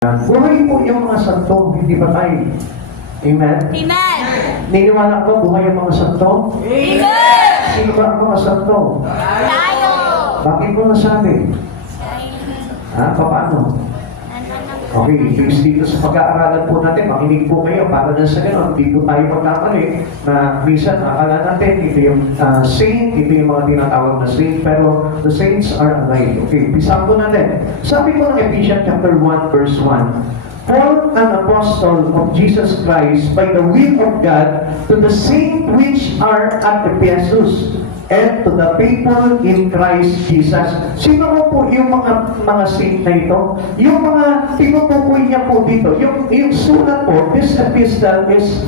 Buhay po yung mga santo, hindi patay. Amen? Amen! Niniwala ko, buhay yung mga santo? Amen! Sino ba ang mga santo? Tayo! Bakit mo nasabi? Paano? Okay, please dito sa pag-aaralan po natin, makinig po kayo para na sa gano'n, hindi po tayo magkamali na minsan akala natin ito yung saint, ito yung mga tinatawag na saint, pero the saints are alive. Okay, pisa po natin. Sabi po ng Ephesians chapter 1 verse 1, Paul, an apostle of Jesus Christ, by the will of God, to the saints which are at Ephesus, and to the people in Christ Jesus. Sino po yung mga saint na ito? Yung mga tinutukoy niya po dito, yung sulat po, this epistle is,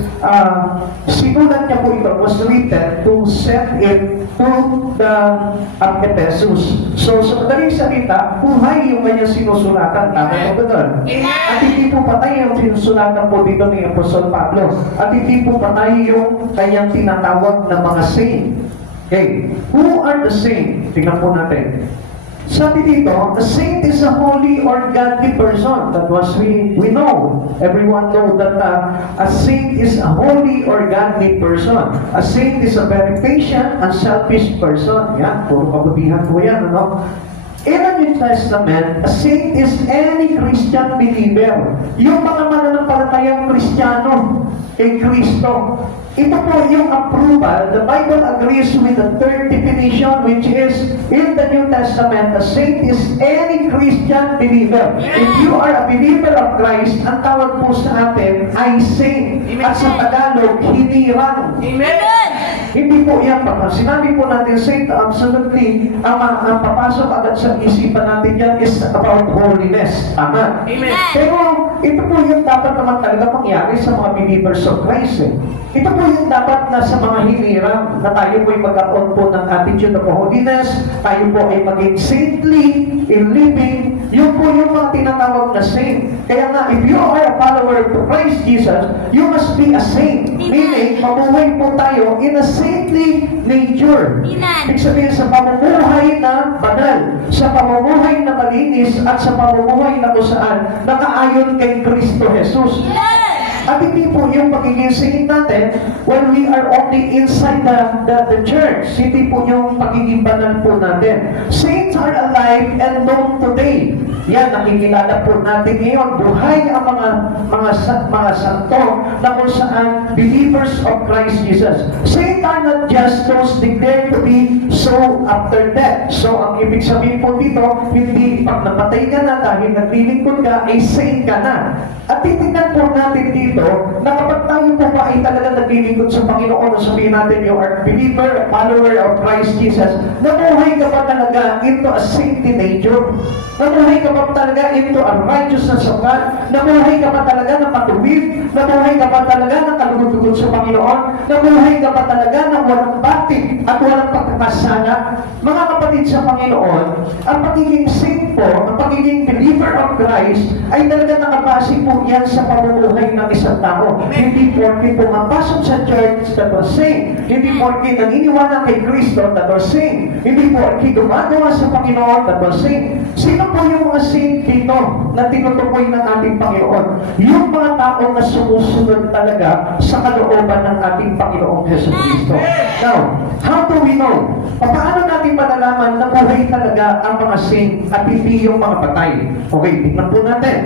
sinulat niya po ito, was written to send it to the Ephesus. So, sa madaling salita, buhay yung kanyang sinusulatan. Tama po ba doon? At hindi po patay yung sinusulatan po dito ni Apostol Pablo. At hindi po patay yung kanyang tinatawag na mga saint. Okay, who are the saints? Tingnan po natin. Sabi dito, a saint is a holy or godly person. That was we know. Everyone know that a saint is a holy or godly person. A saint is a very patient, unselfish person. Yan, puro kabutihan po yan, ano? In the New Testament, a saint is any Christian believer. Yung mga mananampalatayang Kristiyano kay Kristo. Ito po yung approval. The Bible agrees with the third definition, which is, in the New Testament, a saint is any Christian believer. If you are a believer of Christ, ang tawag po sa atin ay saint. At sa Tagalog, hinirang. Amen! Hindi po yan. Pag sinabi po natin saint, absolutely, ang papasok agad sa isipan natin yan is about holiness. Tama? Amen. Pero ito po yung dapat naman talaga mangyari sa mga believers of Christ. Ito po yung dapat na sa mga hinirang na tayo po ay magkaroon po ng attitude of holiness, tayo po ay maging saintly in living. Yun po yung mga tinatawag na saint. Kaya nga, if you are a follower of Christ Jesus, you must be a saint. Meaning, mabuhay po tayo in a saintly nature. Ibig sabihin, sa pamumuhay na banal, sa pamumuhay na malinis, at sa pamumuhay na kung saan nakaayon kay Kristo Jesus. At hindi po yung pagiging saint natin when we are only inside the church. Hindi po yung pagiging banal po natin. Saints are alive and known today. Yan, nakikilala po natin ngayon. Buhay ang mga santo na kung saan believers of Christ Jesus. Saints are not just those declared to be so after death. So, ang ibig sabihin po dito, hindi pag napatay ka na dahil naglilingkod ka, ay saint ka na. At titignan po natin dito na kapag tayo po ba ay talaga naglilingkod sa Panginoon, sabihin natin you are a believer, a follower of Christ Jesus, namuhay ka ba talaga into a saintly nature? Namuhay ka ba talaga into a righteousness of God? Namuhay ka ba talaga na patuwid? Namuhay ka ba talaga na kalugod-lugod sa Panginoon? Namuhay ka ba talaga na walang batik at walang pagkakasala? Mga kapatid sa Panginoon, ang pagiging saint po, ang pagiging believer of Christ, ay talaga nakabase po yan sa pamumuhay ng isang tao. Hindi porke pumapasok sa church that was saint. Hindi porke naniniwala kay Kristo that was saint. Hindi porke gumagawa sa Panginoon that was saint. Sino po yung mga saint dito na tinutukoy ng ating Panginoon? Yung mga tao na sumusunod talaga sa kalooban ng ating Panginoong Hesus Kristo. Now, how do we know? Paano natin malalaman na buhay talaga ang mga saint at hindi yung mga patay? Okay, tingnan po natin.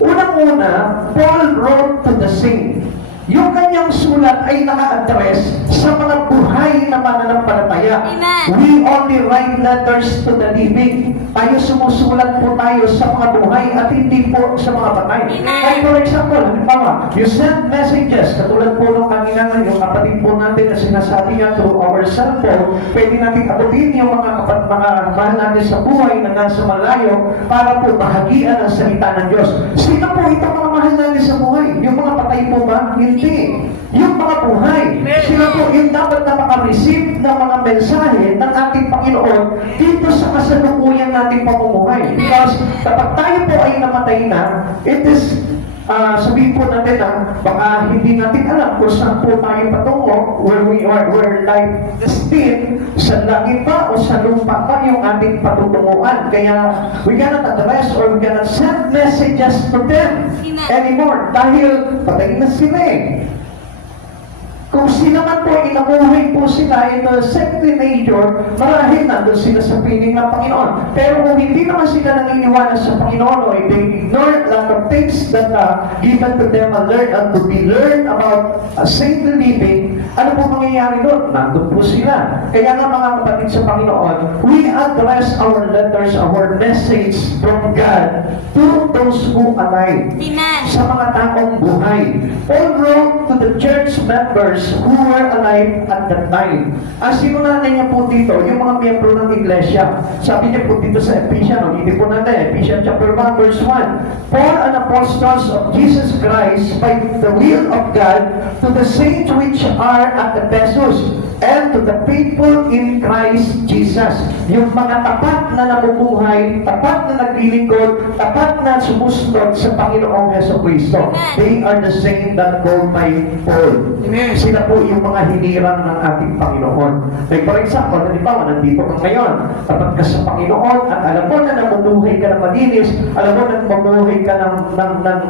Unang-una, Paul wrote to the saint. Yung kanyang sulat ay naka-address sa mga buhay na mananampalataya. We only write letters to the living. Tayo sumusulat po tayo sa mga buhay at hindi po sa mga patay. Like for example, halimbawa, you send messages, katulad po nung kanina yung kapatid po natin na sinasabi niya through our cellphone, pwede natin abutin yung mga mahal natin sa buhay na nasa malayo para po bahagian ang salita ng Diyos. Sino po itong mga mahal natin sa buhay? Yung mga patay po ba? Hindi. Yung mga buhay. Sino Sila po yung dapat na makareceive ng mga mensahe ng ating Panginoon dito sa kasalukuyan nating pamumuhay. Because kapag tayo po ay namatay na, it is sabihin po natin na baka hindi natin alam kung saan po tayo patungo, where life destined, sa langit pa o sa lupa pa yung ating patutunguhan. Kaya we cannot address or we cannot send messages to them anymore dahil patay na sila eh. Kung sila man po, inabuhay po sila in the second nature, marahil nandun sila sa piling ng Panginoon. Pero kung hindi naman sila naniniwala sa Panginoon, o they ignore a lot of things that given to them and to be learned about saintly living, ano po mangyayari doon? Nandun po sila. Kaya nga mga kapatid sa Panginoon, we address our letters, our message from God to those who alive. Amen. Sa mga taong buhay. Paul wrote to the church members who were alive at that time. Ang sinunanay niya po dito, yung mga miyembro ng iglesia. Sabi niya po dito sa Ephesians, ulitin po natin, Ephesians chapter 1 verse 1. Paul, an apostles of Jesus Christ, by the will of God, to the saints which are at Ephesus, and to the faithful in Christ Jesus. Yung mga tapat na namumuhay, tapat na naglilingkod, tapat na sumusunod sa Panginoong Jesucristo. They are the saints that called by Paul. Amen. Sila po yung mga hinirang ng ating Panginoon. Like for example, halimbawa, nandito ka ngayon, tapat ka sa Panginoon, at alam mo na namumuhay ka ng malinis, alam mo na namumuhay ka ng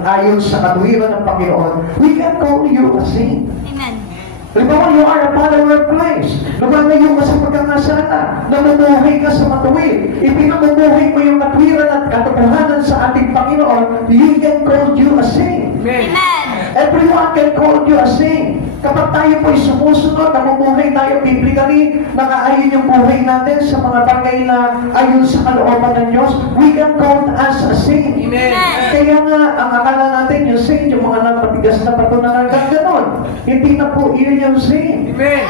ayon sa katuwiran ng Panginoon, we can call you a saint. Amen. Halimbawa, you are a follower of Christ. Lumalayo ka sa pagkakasala. Namumuhay ka sa matuwid. Ipinamumuhay mo yung katwiran at katotohanan sa ating Panginoon. You can call you a saint. Amen. Amen. Everyone can call you a saint. Kapag tayo po'y sumusunod, namumuhay tayo biblically, nakaayon yung buhay natin sa mga bagay na ayon sa kalooban ng Diyos, we can call us a saint. Amen. Kaya nga, ang akala natin yung saint, yung mga napatigas na bato na nagkaganon. Hindi na po yun yung saint. Amen.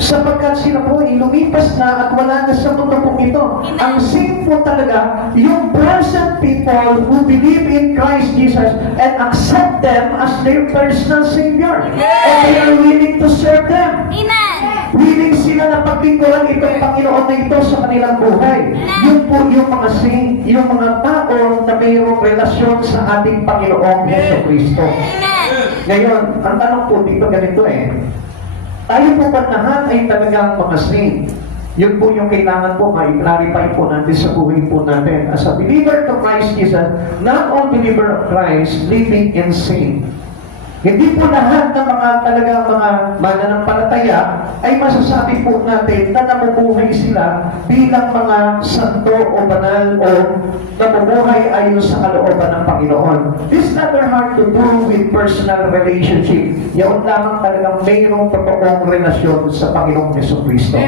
Sapagkat sila po lumipas na at wala na sa mundo pong ito. Ang saint po talaga, yung blessed people who believe in Christ Jesus and accept them as their personal Savior. And they are willing to serve them. Amen. Willing sila na paglingkuran itong Panginoon na ito sa kanilang buhay. Yun po yung mga saint, yung mga tao na mayroong relasyon sa ating Panginoong Jesucristo. Amen. Ngayon, ang tanong po dito ganito eh. Tayo po ba lahat ay talagang mga saint? Yun po yung kailangan po ma-clarify po natin sa buhay po natin. As a believer to Christ Jesus, not all believer of Christ living in sin. Hindi po lahat ng mga talagang mga mananampalataya ay masasabi po natin na namumuhay sila bilang mga santo o banal o namumuhay ayon sa kalooban ng Panginoon. This matter hard to do with personal relationship. Yaon lamang talagang mayroong totoong relasyon sa Panginoong Jesucristo.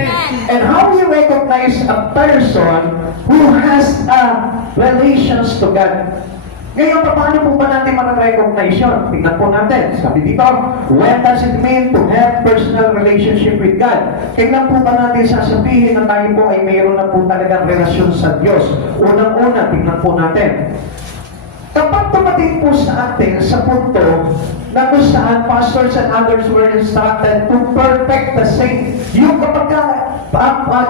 And how we recognize a person who has a relations to God? Ngayon, paano po ba natin ma-recognize yun? Tingnan po natin. Sabi dito, when does it mean to have personal relationship with God? Kailan po ba natin sasabihin na tayo po ay mayroon na po talagang relasyon sa Diyos? Unang-una, tingnan po natin. Kapag tumating po sa atin sa punto na kung saan pastors and others were instructed to perfect the saint, yung kapag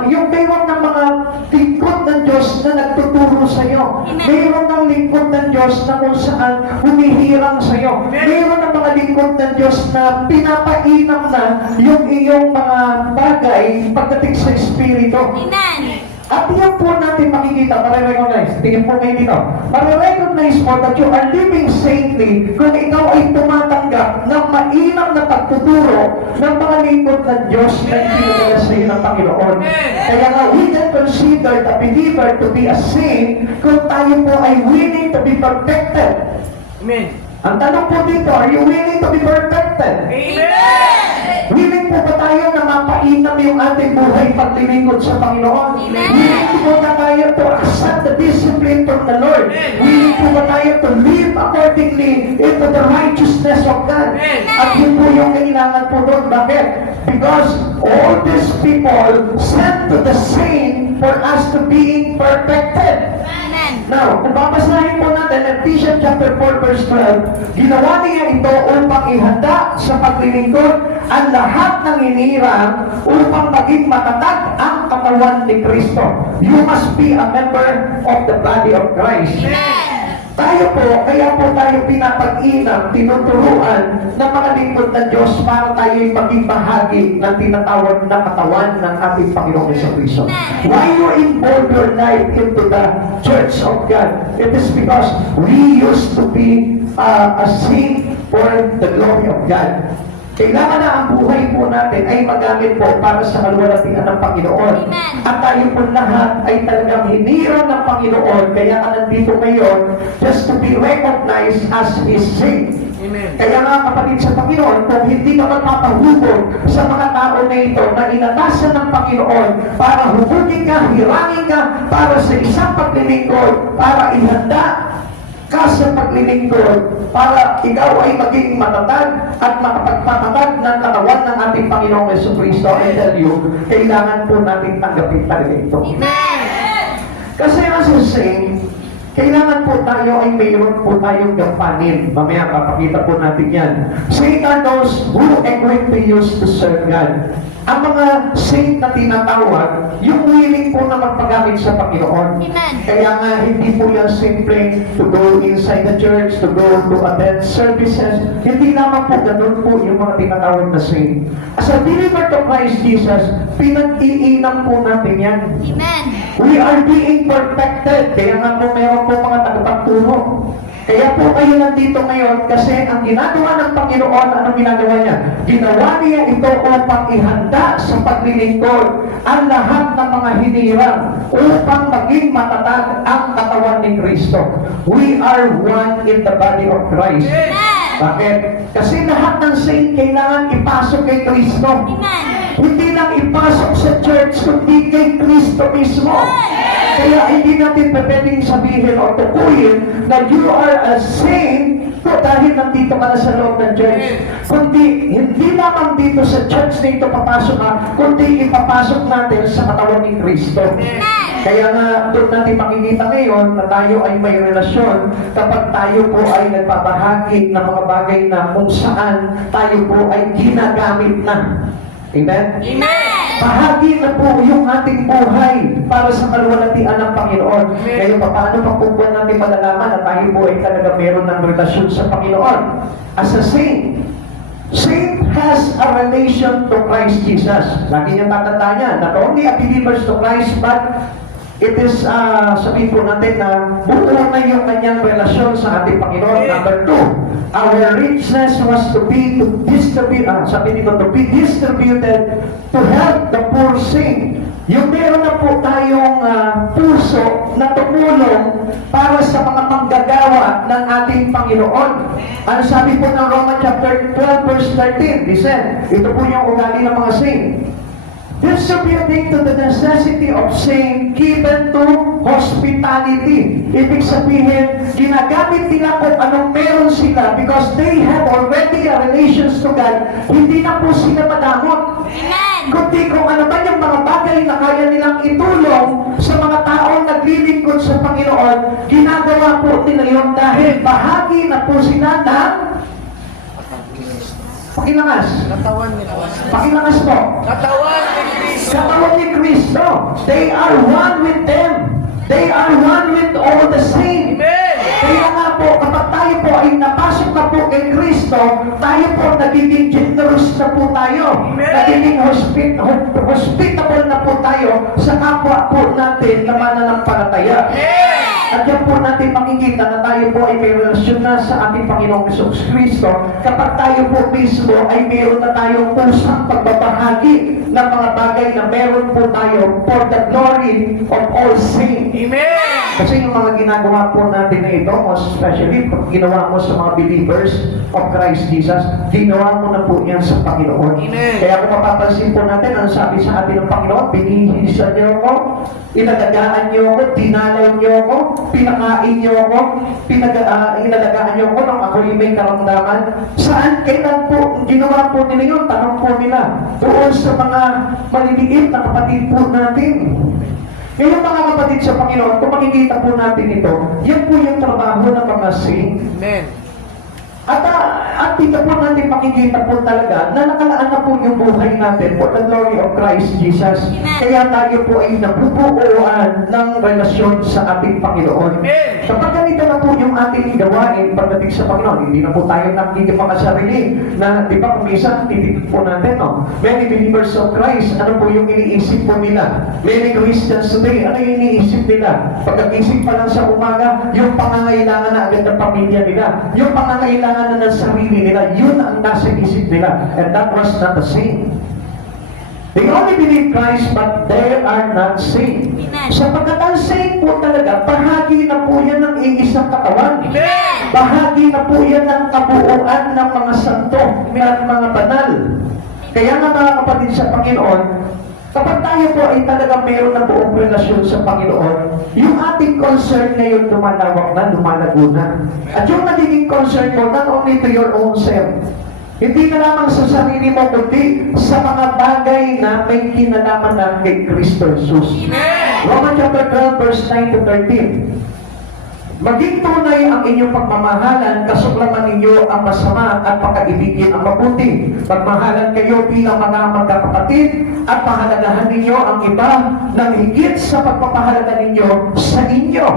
yung mayroon ng mga lingkod ng Diyos na nagtuturo sa iyo. Mayroon ng lingkod ng Diyos na kung saan humihirang sa iyo. Mayroon ng mga lingkod ng Diyos na pinapainam na yung iyong mga bagay pagdating sa Espiritu. Amen. At yan po natin makikita, marirecognize. Tingin po kayo dito. Marirecognize mo that you are living saintly kung ikaw ay tumatanggap ng mainam na pagtuturo ng mga lingkod ng Diyos na ibinigay sa iyo ng Panginoon. Kaya nga, we can consider the believer to be a saint kung tayo po ay willing to be perfected. Amen. Ang tanong po dito, are you willing to be perfected? Amen. Willing po ba tayo na mapainam yung ating buhay paglilingkod sa Panginoon? Amen. Willing po ba tayo to accept the discipline from the Lord? Willing po ba tayo to live accordingly into the righteousness of God? At yun po yung kailangan po doon. Bakit? Because all these people sent to the saint for us to being perfected. Amen. Now, kung babasahin po natin Ephesians chapter 4 verse 12, ginawa niya ito upang ihanda sa paglilingkod ang lahat ng hinirang upang maging matatag ang katawan ni Kristo. You must be a member of the body of Christ. Tayo po, kaya po tayo pinapag-inang, tinuturuan ng mga lingkod ng Diyos para tayo'y maging bahagi ng tinatawag na katawan ng ating Panginoong Jesucristo. Why you involve your life into the Church of God? It is because we used to be a saint for the glory of God. Kailangan na ang buhay po natin ay magamit po para sa kaluwalhatian ng Panginoon. Amen. At tayo po lahat ay talagang hinirang ng Panginoon, kaya ka nandito ngayon just to be recognized as His saint. Amen. Kaya nga kapatid sa Panginoon, kung hindi ka magpapahubog sa mga tao na ito na inatasan ng Panginoon para hubugin ka, hirangin ka para sa isang paglilingkod, para ihanda ka sa paglilingkod, para ikaw ay maging matatag at makapagpatatag ng katawan ng ating Panginoong Jesucristo. I tell you, kailangan po natin tanggapin talaga ito. Kasi as a saint, kailangan po tayo ay mayroon po tayong gampanin. Mamaya papakita po natin yan. Saint are those who equip to use to serve God. Ang mga saint na tinatawag, yung willing po na magpagamit sa Panginoon. Amen. Kaya nga, hindi po yan simple to go inside the church, to go to attend services. Hindi naman po ganun po yung mga tinatawag na saint. As a believer to Christ Jesus, pinag-iinam po natin yan. Amen. We are being protected. Kaya nga po meron po mga tagapagturo. Kaya po kayo nandito ngayon kasi ang ginagawa ng Panginoon, anong ginagawa niya? Ginawa niya ito upang ihanda sa paglilingkod ang lahat ng mga hinirang upang maging matatag ang katawan ni Kristo. We are one in the body of Christ. Bakit? Kasi lahat ng saint kailangan ipasok kay Kristo. Amen. Hindi lang ipasok sa church, kundi kay Kristo mismo. Kaya hindi natin pwedeng sabihin o tukuyin na you are a saint dahil nandito ka na sa loob ng church. Kundi hindi lamang dito sa church na ito papasok ka, kundi ipapasok natin sa katawan ni Kristo. Kaya nga doon natin makikita ngayon na tayo ay may relasyon kapag tayo po ay nagpapahagi ng mga bagay na kung saan tayo po ay ginagamit na. Amen? Amen. Bahagi na po yung ating buhay para sa kaluwalhatian ng Panginoon. Kaya paano pa po ba natin malalaman na tayo po ay talaga meron ng relasyon sa Panginoon? As a saint, saint has a relation to Christ Jesus. Lagi niya tatandaan niya, not only a believers to Christ, but it is, sabihin po natin na buo na yung kanyang relasyon sa ating Panginoon. Number 2, our richness was to be distributed to help the poor saint. Yung meron na po tayong puso na tumulong para sa mga manggagawa ng ating Panginoon. Ano sabi po ng Romans chapter 12 verse 13? Listen, ito po yung ugali ng mga saint. Distributing to the necessity of saint given to hospitality. Ibig sabihin, ginagamit nila kung anong meron sila because they have already a relations to God. Hindi na po sila madamot. Amen. Kundi kung ano ba yung mga bagay na kaya nilang itulong sa mga taong naglilingkod sa Panginoon, ginagawa po nila yun dahil bahagi na po sila ng pakilakas. Katawan ni Pakilakas po. Katawan ni Kristo. Katawan ni Kristo. They are one with them. They are one with all the saints. Amen. Kaya nga po, kapag tayo po ay napasok na po kay Kristo, tayo po nagiging generous na po tayo. Amen. Nagiging hospitable na po tayo sa kapwa po natin na mananampalataya. Amen. At yan po natin makikita na tayo po ay may relasyon na sa ating Panginoong Jesucristo kapag tayo po mismo ay mayroon na tayong pusang pagbabahagi ng mga bagay na meron po tayo for the glory of all saints. Amen. Kasi yung mga ginagawa po natin na ito, most especially pag ginawa mo sa mga believers of Christ Jesus, ginawa mo na po yan sa Panginoon. Amen. Kaya kung mapapansin po natin, ang sabi sa atin ng Panginoon, binihisan niyo ako, inalagaan niyo ako, dinalaw niyo ako, pinakain niyo ako, inalagaan niyo ako nang ako'y may karamdaman. Saan? Kailan po ginawa po nila yun? Tanong po nila. Doon sa mga maliliit na kapatid po natin. Ngayon mga kapatid sa Panginoon, kung makikita po natin ito, yan po yung trabaho ng mga saint. Amen. At dito po natin makikita po talaga na nakalaan na po yung buhay natin for the glory of Christ Jesus. Kaya tayo po ay nabubuuan ng relasyon sa ating Panginoon. Amen. Kapag ganito na po yung ating gawain pagdating sa Panginoon, hindi na po tayo nakikipagkasarili na, di ba, kung minsan, titipid po natin, no? Many believers of Christ, ano po yung iniisip po nila? Many Christians today, ano yung iniisip nila? Pagkagising pa lang sa umaga, yung pangangailangan na agad ng pamilya nila, yung pangangailangan na ng sarili nila, yun ang nasa isip nila. And that was not the same. They only believe Christ, but they are not saved. Sapagkat ang saved po talaga, bahagi na po yan ng iisang katawan. Amen. Bahagi na po yan ng kabuuan ng mga santo, at mga banal. Kaya nga mga kapatid sa Panginoon, kapag tayo po ay talaga mayroon ng buong relasyon sa Panginoon, yung ating concern ngayon lumalawak na, lumalago na. At yung nagiging concern mo, not only to your own self, hindi na lamang sa sarili mo, kundi sa mga bagay na may kinalaman na kay Kristo Jesus. Romans chapter 12, verse 9 to 13. Maging tunay ang inyong pagmamahalan, kasuklaman ninyo ang masama at pakaibigin ang mabuti. Pagmahalan kayo bilang mga magkakapatid at pahalagahan ninyo ang iba ng higit sa pagpapahalaga ninyo sa inyo.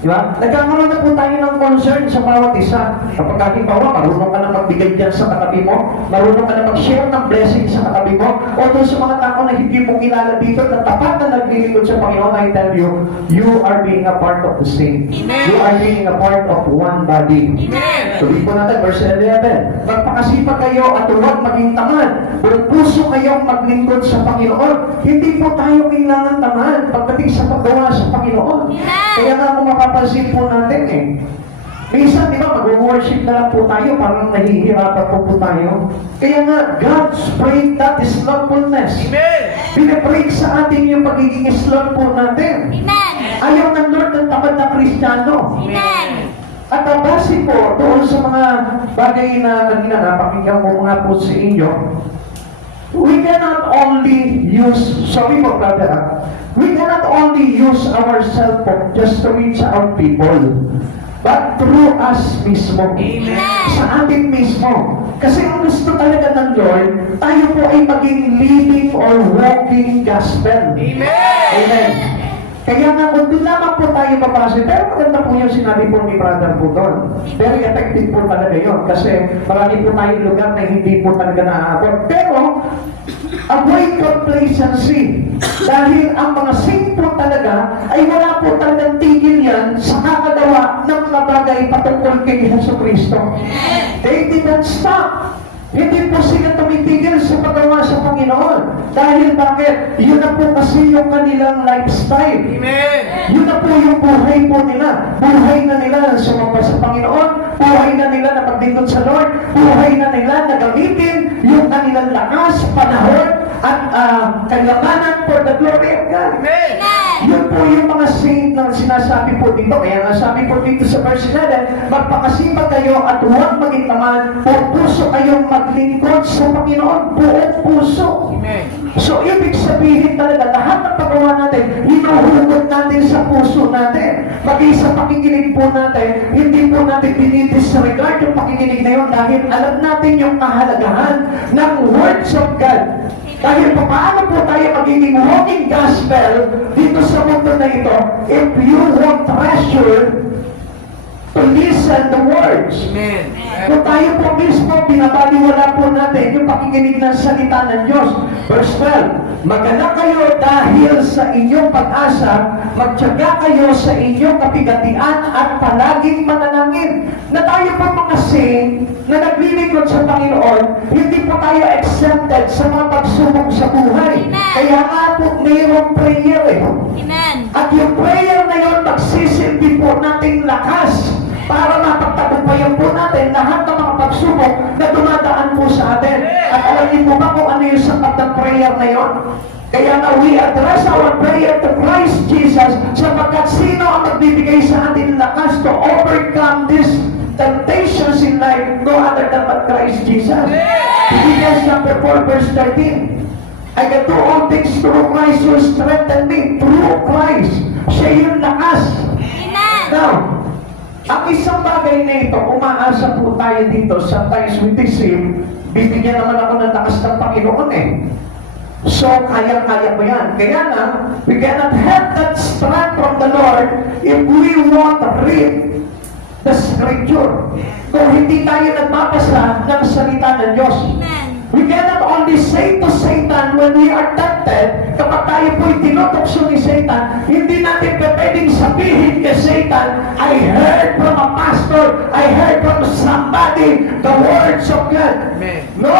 Diba? Nagkakaroon na po tayo ng concern sa bawat isa. Kapag halimbawa, marunong ka na magbigay dyan sa katabi mo, marunong ka na mag-share ng blessing sa katabi mo, o doon sa mga tao na hindi mo kilala dito, na tapat na naglilingkod sa Panginoon, I tell you, you are being a part of the saint. You are being a part of one body. Tuloy po natin, verse 11. Magpakasipag kayo at huwag maging tamad. Buong puso kayong maglingkod sa Panginoon. Hindi po tayo kailangan tamad pagdating sa paggawa sa Panginoon. Kaya nga kung mapapansin po natin minsan, di ba, mag-worship na lang po tayo, parang nahihirapan po tayo. Kaya nga, God's praying that is slothfulness. Amen. Pinapray sa atin yung pagiging slothful natin. Ayaw ng Lord ng tamad na Kristiyano. At ang base po doon sa mga bagay na kanina napakinggan ko nga po sa inyo, we cannot only use, sorry po brother, we cannot only use our cell phone just to reach out people, but through us mismo. Amen. Sa atin mismo. Kasi ang gusto talaga ng Lord, tayo po ay maging living or walking gospel. Amen. Amen. Kaya nga, kung doon lamang po tayo papasok, pero maganda po yung sinabi po ni brother po doon. Very effective po talaga yun. Kasi marami po tayong lugar na hindi po talaga naaabot. Pero, avoid complacency. Dahil ang mga saint po talaga, ay wala po talagang tigil yan sa kakagawa ng mga bagay patungkol kay Jesucristo. They did not stop. Hindi po sila tumitigil sa paggawa sa Panginoon. Dahil bakit? Yun na po kasi yung kanilang lifestyle. Amen. Yun na po yung buhay po nila. Buhay na nila na sumamba sa Panginoon. Buhay na nila na paglingkod sa Lord. Buhay na nila na gamitin yung kanilang lakas, panahon, at kayamanan for the glory of God. Amen. Yun po yung mga saint na sinasabi po dito. Kaya nga sabi po dito sa verse 11, magpakasipag kayo at huwag maging tamad, buong puso kayong maglingkod sa Panginoon, buong puso. Amen. So, ibig sabihin talaga, lahat ng paggawa natin, hinuhugot natin sa puso natin. Maging sa pakikinig po natin, hindi po natin dinidisregard yung pakikinig na yun dahil alam natin yung kahalagahan ng words of God. Dahil paano po tayo magiging walking gospel dito sa mundo na ito if you won't treasure to listen the words. Amen. Kung tayo po mismo, pinabaliwala po natin yung pakikinig ng salita ng Diyos. Verse 12, maganda kayo dahil sa inyong pag-asa, magtiyaga kayo sa inyong kapigatian at palaging manalangin. Na tayo po mga saint na naglilingkod sa Panginoon, hindi po tayo exempted sa mga pagsubok sa buhay. Kaya nga po mayroong prayer At yung prayer na yun, magsisilbi po nating lakas para mapagtagumpayan po natin lahat ng mga pagsubok na dumadaan po sa atin. At alam niyo po ba kung ano yung sapat ng prayer na yun? Kaya nga we address our prayer to Christ Jesus sapagkat sino ang magbibigay sa atin lakas to overcome these temptations in life, no other than but Christ Jesus. Philippians chapter 4 verse 13. I can do all things through Christ who strengthen me. Through Christ. Siya yung lakas. Amen. Now, ang isang bagay na ito, umaasa po tayo dito, sometimes we deceive, bibigyan naman ako ng lakas ng Panginoon eh. So, kaya-kaya ko yan. Kaya nga, we cannot have that strength from the Lord if we won't read the Scripture. Kung hindi tayo nagmapasa ng salita ng Diyos. Amen. We cannot only say to Satan when we are tempted, kapag tayo po'y tinutokso ni Satan, hindi natin pwedeng sabihin kay Satan, I heard from a pastor, I heard from somebody the words of God. Amen. No!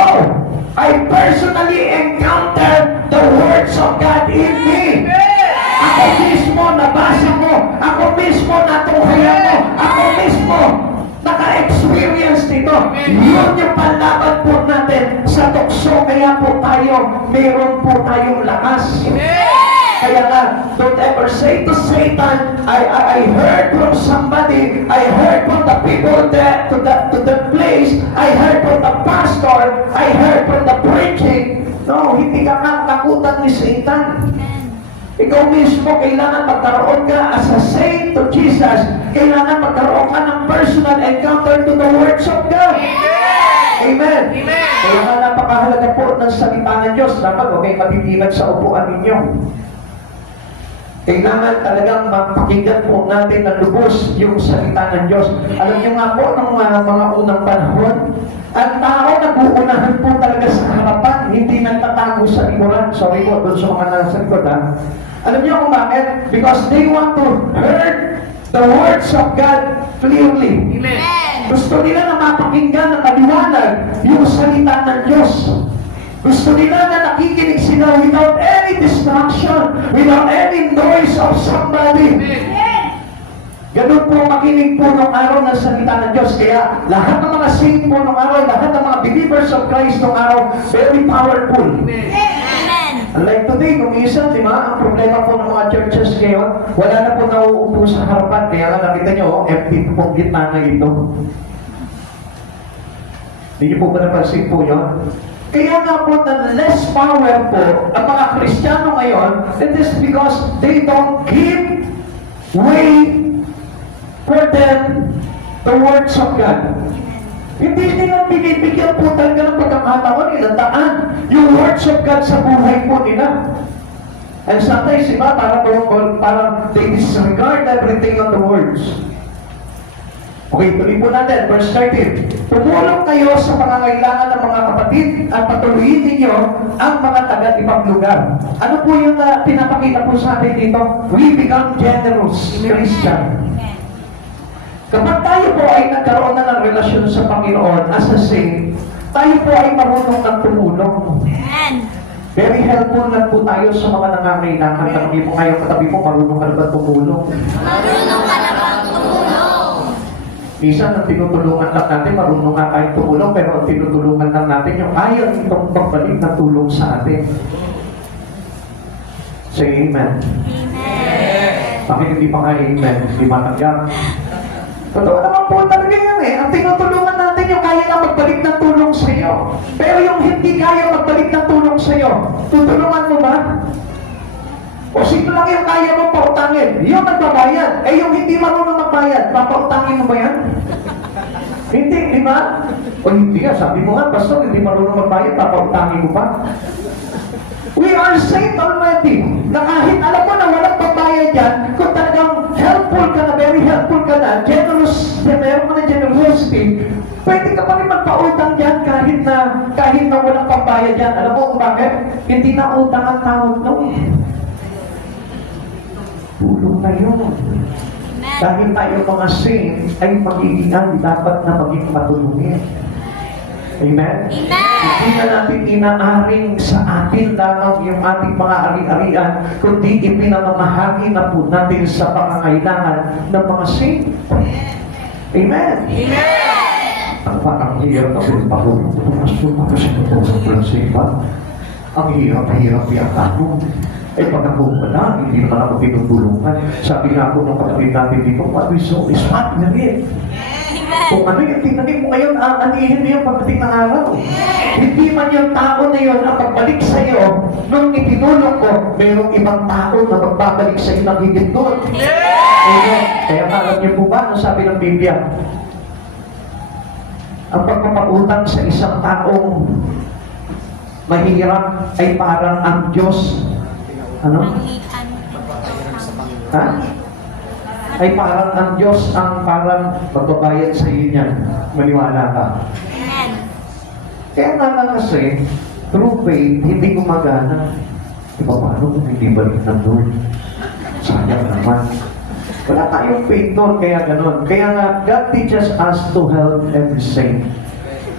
I personally encountered the words of God in me. Ako mismo nabasa mo, ako mismo natunghayan mo, ako mismo naka-experience nito. Yun yung panlaban po natin sa tukso. Kaya po tayo, meron po tayong lakas. Kaya nga, don't ever say to Satan, I heard from somebody, I heard from the people that to the place, I heard from the pastor, I heard from the preaching. No, hindi ka katakutan ni Satan. Ikaw mismo, kailangan magkaroon ka as a saint to Jesus. Kailangan magkaroon ka ng personal encounter to the words of God. Amen. Kaya nga napakahalaga po ng salita ng Diyos. Dapat huwag kayong matitilag sa upuan ninyo. Kailangan talagang mapakinggan po natin ng lubos yung salita ng Diyos. Alam niyo nga po, ng mga unang panahon, ang tao nag-uunahan po talaga sa harapan, hindi nagtatago sa likuran. Sorry po, doon sa mga nasa likod ha. Alam niyo kung bakit? Because they want to hear the words of God clearly. Gusto nila na mapakinggan na maliwanag yung salita ng Diyos. Gusto nila na nakikinig sila without any distraction, without any noise of somebody. Ganun po makinig po nung araw ng salita ng Diyos. Kaya lahat ng mga saint po nung araw, lahat ng mga believers of Christ nung araw, very powerful. Amen. Unlike today, kung minsan, di ba, ang problema po ng mga churches ngayon, wala na po nauupo sa harapan. Kaya nga nakita nyo, empty po pong gitna na ito. Hindi nyo po ba napansin po yun? Kaya nga po na less power po ang mga Kristiyano ngayon, it is because they don't give way for them the words of God. Hindi nila binibigyan po talaga ng pagkakataon, ilandaan yung words of God sa buhay po nila. And sometimes, iba, parang they disregard everything on the words. Okay, tuloy po natin, verse 13. Tumulong kayo sa pangangailangan ng mga kapatid at patuloyin ninyo ang mga taga-ibang lugar. Ano po yung pinapakita po sa atin dito? We become generous Christian. Kapag tayo po ay nagkaroon na ng relasyon sa Panginoon as a saint, tayo po ay marunong ng tumulong. Amen. Very helpful lang po tayo sa mga nangangailangan. Katabi mo ngayon, katabi mo, marunong ka na ba tumulong? Marunong ka na bang tumulong? Minsan, ang tinutulungan lang natin, marunong nga tayong tumulong, pero ang tinutulungan lang natin yung ayaw itong pagbalik na tulong sa atin. Say amen. Amen. Bakit hindi pa nga amen? Hindi matanggap. Totoo naman po talaga yan eh. Ang tinutulungan natin yung kaya na magbalik ng tulong sa iyo. Pero yung hindi kaya magbalik ng tulong sa iyo, tutulungan mo ba? O sino lang yung kaya mo pautangin? Yung nagbabayad. Eh yung hindi marunong magbayad, papautangin mo ba yan? Hindi, di ba? O hindi nga, sabi mo nga, pastor, hindi marunong magbayad, papautangin mo pa? We are saved already. Na kahit alam mo na walang pagbayad yan, kung talagang helpful ka na, very helpful ka na, generous, meron ka na generosity, pwede ka pa rin magpautang dyan kahit na walang pagbayad yan. Alam mo kung bakit? Hindi na utang ang tawag noon. Tulong na yun. Dahil tayo mga saint ay magigingan, dapat na maging matulungin. Amen? Amen. Hindi na natin inaaring sa atin lamang yung ating mga ari-arian, kundi ipinamamahagi na po natin sa pangangailangan ng mga saint. Amen? Ang parang hirap na pinapahulong ko na sumaka sa ng prinsipa. Ang hirap-hirap yata ko. Eh pag ako wala, hindi naman ako tinutulungan. Sabi nga po ng kapatid natin dito, what we sow is what we reap. Kung ano yung tinanim mo ngayon, aanihin mo yung pagdating ng araw. Hindi man yung tao na yun ang pagbalik sa iyo, nung itinulong ko, mayroong ibang tao na magbabalik sa iyo ng higit doon. Amen. Kaya alam niyo po ba, ano sabi ng Biblia? Ang pagpapautang sa isang taong mahirap ay parang ang Diyos. Ano? Ha? Ay parang ang Diyos ang parang magbabayad sa iyo niyan. Maniwala ka. Amen. Kaya nga kasi, through faith, hindi gumagana. Diba paano kung hindi balik ng Lord? Sayang naman. Wala tayong faith doon, kaya ganun. Kaya nga, God teaches us to help every saint.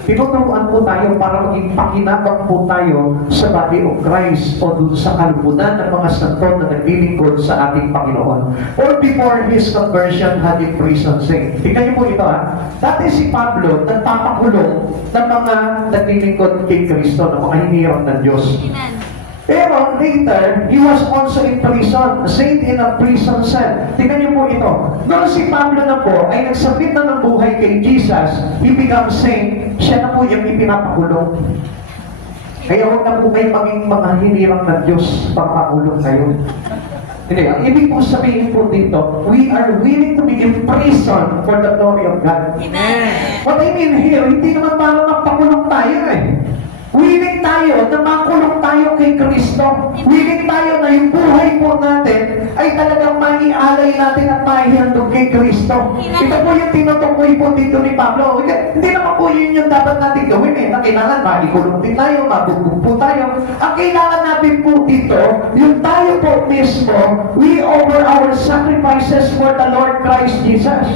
Tinuturuan po tayo para maging pakinabang po tayo sa body of Christ o dun sa kalumunan ng mga santo na naglilingkod sa ating Panginoon. Or before his conversion, had in prison saint. Tingnan niyo po ito ha. Dati si Pablo nagpapakulong ng mga naglilingkod kay Kristo, ng mga hinirang ng Diyos. Amen. Pero later, he was also in prison, a saint in a prison cell. Tingnan niyo po ito. Noong si Pablo na po ay nagsabit na ng buhay kay Jesus, he became saint, siya na po yung ipinapakulong. Kaya huwag na po kayo maging mga hinirang ng Diyos pagpakulong kayo. Hindi, ang ibig po sabihin po dito, we are willing to be in prison for the glory of God. Amen. What I mean here, hindi naman para magpakulong tayo eh. Willing tayo na makulong tayo kay Kristo. Willing tayo na yung buhay po natin ay talagang maialay natin at maihandog kay Kristo. Ito po yung tinutukoy po dito ni Pablo. Hindi naman po yun yung dapat natin gawin eh. Na kailangan maikulong din tayo, mabugbog po tayo. Ang kailangan natin po dito, yung tayo po mismo, we offer our sacrifices for the Lord Christ Jesus.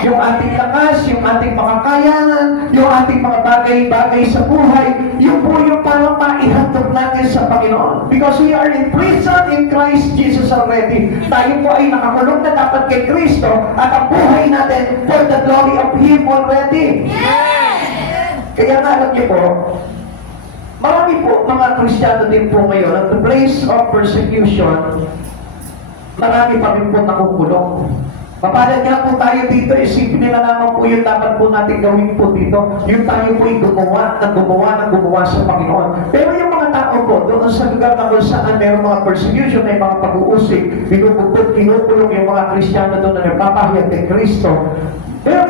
Yung ating lakas, yung ating makakayanan, yung ating mga bagay-bagay sa buhay, yun po yung parang maihandog natin sa Panginoon. Because we are in prison in Christ Jesus already. Tayo po ay nakakulong na dapat kay Kristo at ang buhay natin for the glory of Him already. Kaya nga alam niyo po, marami po mga Kristiyano din po ngayon at the place of persecution, marami pa rin po nakukulong. Papalag nga po tayo dito, isipin nila naman po yung dapat po natin gawin po dito. Yung tayo po ay gumawa sa Panginoon. Pero yung mga tao po, doon sa lugar na kung saan mayroong mga persecution, may mga pag-uusig, binubugbog, kinukulong yung mga Kristiyano doon na nagpapahayag kay Kristo. Pero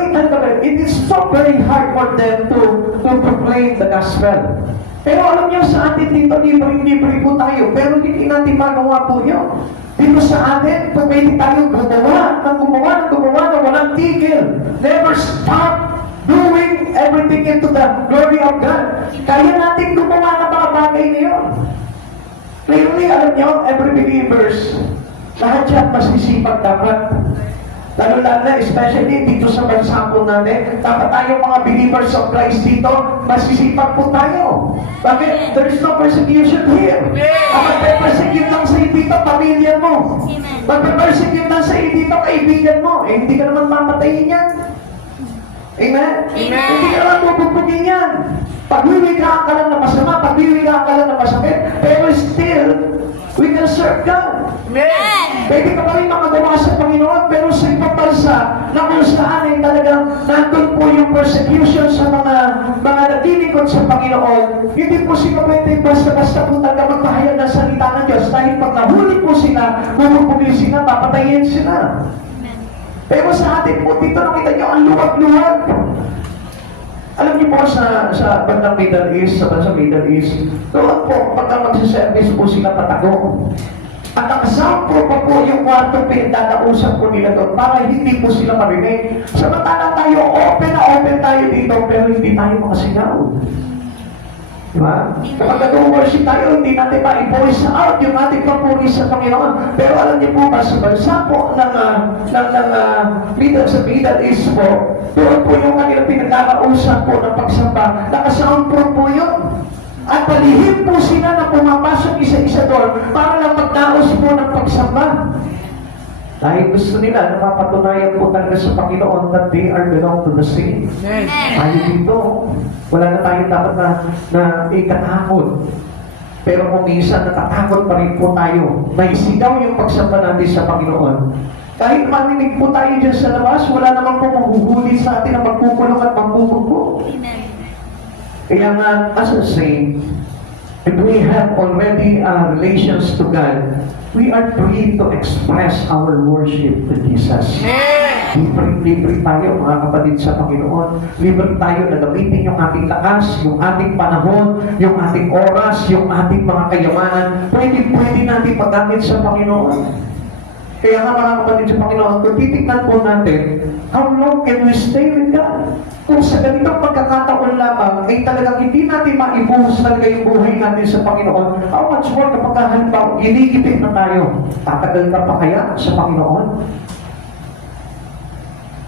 it is so very hard for them to proclaim the gospel. Pero alam niyo sa atin dito, libre po tayo, pero hindi natin magawa po yun. Dito sa atin, pwede tayo gumawa na walang tigil. Never stop doing everything into the glory of God. Kaya natin gumawa ng mga bagay na yun. Clearly, alam niyo, every believers, lahat yan masisipag dapat. Lalo-lalo na, especially dito sa bansa po natin, dapat tayo mga believers of Christ dito, masisipag po tayo. Bakit? There is no persecution here. Ang magpe-persecute lang sa dito, pamilya mo. Magpe-persecute lang sa dito, kaibigan mo. Eh, hindi ka naman mamatayin yan. Amen? Amen. Hindi ka naman bubugin yan. Pagwiwigaan ka lang na masama, pagwiwigaan ka lang na masakit, pero still, we can serve God. Amen. Pwede ka pa rin makagawa sa Panginoon, pero sa ibang bansa na kung saan ay talagang nandun po yung persecution sa mga naglilingkod sa Panginoon, hindi po sila pwede basta-basta po talaga magpahayag ng salita ng Diyos dahil pag nahuli po sila, bubugin sila, papatayin sila. Pero sa atin po dito, nakita nyo, ang luwag-luwag. Alam niyo po sa bandang Middle East, sa bansang Middle East, doon po, pagka magsiservice po sila patago. At nakasampo pa po yung kwarto pinagdadausap po nila doon para hindi po sila marinig. Samantala tayo, open na open tayo dito, pero hindi tayo makasigaw. Diba? Kapag nag-worship tayo, hindi natin ma-voice out yung ating papuri sa Panginoon. Pero alam niyo po ba, sa bansa po ng Middle East po, doon po yung kanilang pinagkakausap po ng pagsamba, nakasoundproof po yun. At palihim po sila na pumapasok isa-isa doon para lang magdaos po ng pagsamba. Dahil gusto nila na mapatunayan po talaga sa Panginoon that they are belong to the same. Tayo dito, wala na tayo dapat na ikatakot. Pero kung minsan natatakot pa rin po tayo, may sigaw yung pagsamba natin sa Panginoon. Kahit maninig po tayo dyan sa labas, wala namang po mahuhuli sa atin na magkukulong at magbubugbog. Amen. Kaya nga, as a saint, if we have already relations to God, we are free to express our worship to Jesus. Libre tayo mga kapatid sa Panginoon. Libre tayo na gamitin yung ating lakas, yung ating panahon, yung ating oras, yung ating mga kayamanan. Pwede natin magamit sa Panginoon. Kaya nga mga kapatid sa Panginoon, kung titignan po natin, how long can we stay with God? Kung sa ganitong pagkakataon lamang, ay talagang hindi natin maibuhos talaga yung buhay natin sa Panginoon. How much more kapag halimbawa, ginigipit na tayo, tatagal ka pa kaya sa Panginoon?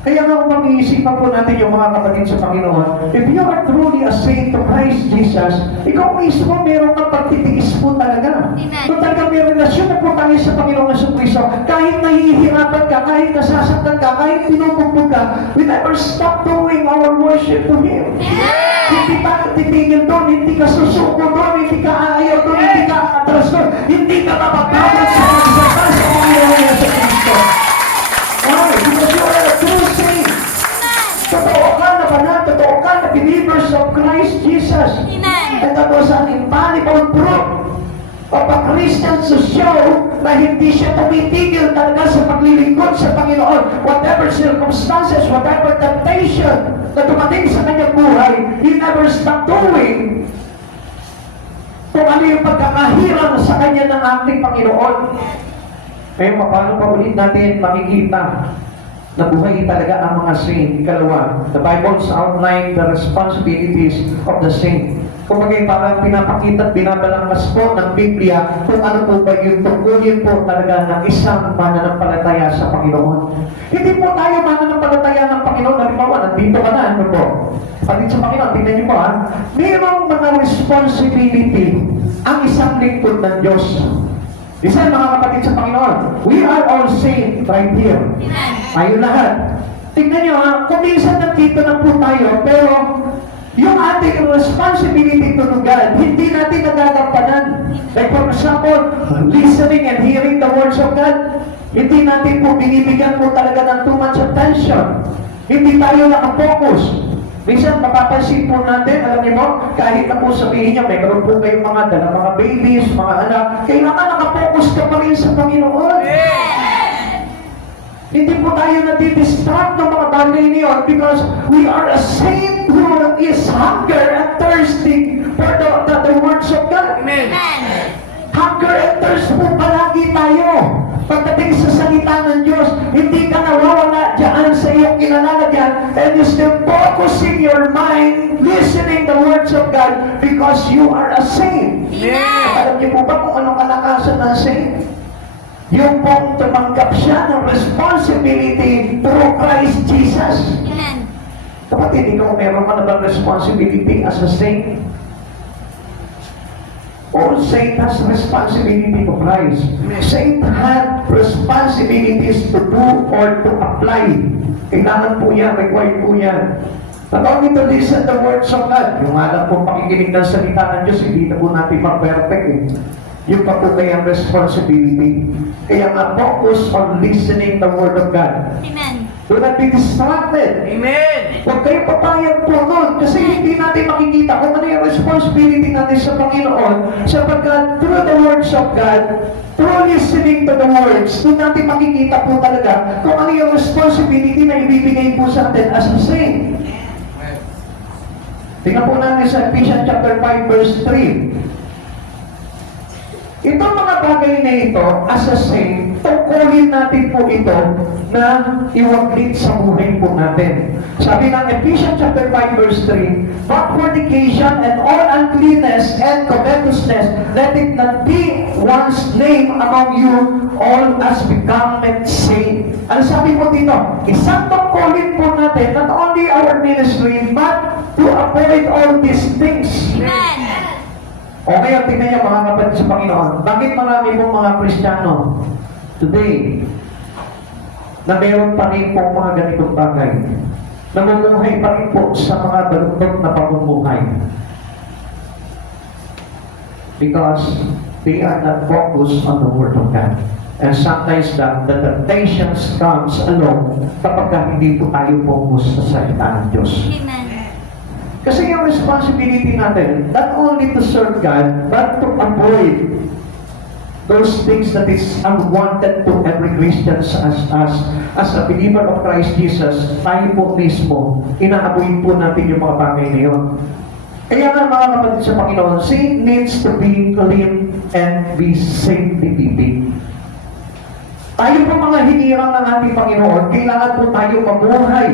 Kaya nga kung mag-iisipan po natin yung mga kapatid sa Panginoon, if you are truly a saint of Christ Jesus, ikaw mismo meron kang pagtitiis po talaga. Kung talaga may relasyon na po tayo sa Panginoon sa Kristo, kahit nahihirapan ka, kahit nasasaktan ka, kahit pinupugbog ka, we never stop doing our worship to Him. Hindi ka titigil doon, hindi ka susuko doon, hindi ka aayaw doon, hindi ka atras doon, hindi ka mapagpapag sa pagsasal sa Panginoon sa Kristo. Why? Because you are a true saint. Totoo ka na banal, totoo ka na believers of Christ Jesus. Amen. And that was an infallible proof of a Christian to show na hindi siya tumitigil talaga sa paglilingkod sa Panginoon. Whatever circumstances, whatever temptation na dumating sa kanyang buhay, he never stopped doing kung ano yung pagkakahirang sa kanya ng ating Panginoon. Ngayon, paano pa ulit natin makikita na buhay talaga ang mga saint? Ikalawa, the Bible's outline the responsibilities of the saint. Kung parang pinapakita at binabalangkas po ng Biblia kung ano po ba yung tungkulin po talaga ng isang mananampalataya sa Panginoon. Hindi po tayo mananampalataya ng Panginoon. Halimbawa, nandito ka na, ano po? Pati sa Panginoon, tingnan niyo po ha, mayroong mga responsibility ang isang lingkod ng Diyos. Isa mga kapatid sa Panginoon, we are all saved right here. Tayo lahat. Tingnan nyo ha, kung minsan nandito na po tayo, pero yung ating responsibility to God, hindi natin nagagampanan. Like for example, listening and hearing the words of God, hindi natin po binibigyan po talaga ng too much attention. Hindi tayo nakapokus. Minsan, mapapansin po natin, alam niyo mo, kahit na po sabihin niya, mayroon po kayong mga dalang mga babies, mga anak, kailangan nakapokus ka pa rin sa Panginoon. Hindi po tayo nadidistract ng mga bagay niyon because we are a saint who is hunger and thirsty for the words of God. Amen. Hunger and thirst po palagi tayo. Pagdating sa salita ng Diyos, hindi ka nawawala dyan sa iyong kinalalagyan and you still focusing your mind, listening the words of God because you are a saint. Alam niyo po ba kung anong kalakasan ng saint? Yung pong tumanggap siya ng responsibility through Christ Jesus. Amen. Kapatid, ikaw meron ka na bang responsibility as a saint? All saint has responsibility to Christ. Saint had responsibilities to do or to apply. Kailangan po yan, required po yan. Not only to listen the words of God, yung alam po pakikinig ng salita ng Diyos, hindi na po natin ma-perfect eh. Yung pa po kayang responsibility. Kaya nga, focus on listening the Word of God. Amen. Do not be distracted. Amen. Huwag kayo papayag po nun kasi hindi natin makikita kung ano yung responsibility natin sa Panginoon sapagkat through the words of God, through listening to the words, doon natin makikita po talaga kung ano yung responsibility na ibibigay po sa atin as a saint. Tingnan po natin sa Ephesians chapter 5 verse 3. Itong mga bagay na ito, as a saint, tungkulin natin po ito na iwaglit sa buhay po natin. Sabi ng Ephesians chapter 5 verse 3, but fornication and all uncleanness and covetousness, let it not be one's name among you, all as becometh saint. Ano sabi po dito? Isang tungkulin po natin, not only our ministry, but to avoid all these things. Amen. O ngayon, tingnan niyo mga kapatid sa Panginoon. Bakit marami pong mga Kristiyano today na meron pa rin pong mga ganitong bagay? Namumuhay pa rin po sa mga baluktot na pamumuhay. Because they are not focused on the Word of God. And sometimes the temptations comes along kapag hindi po tayo focus sa salita ng Diyos. Amen. Kasi yung responsibility natin, not only to serve God, but to avoid those things that is unwanted to every Christian as a believer of Christ Jesus. Tayo po mismo, inaaboy po natin yung mga bagay na yun. Kaya nga mga kapatid sa Panginoon, sin needs to be clean and be safely living. Tayo po mga hinirang ng ating Panginoon, kailangan po tayo mabuhay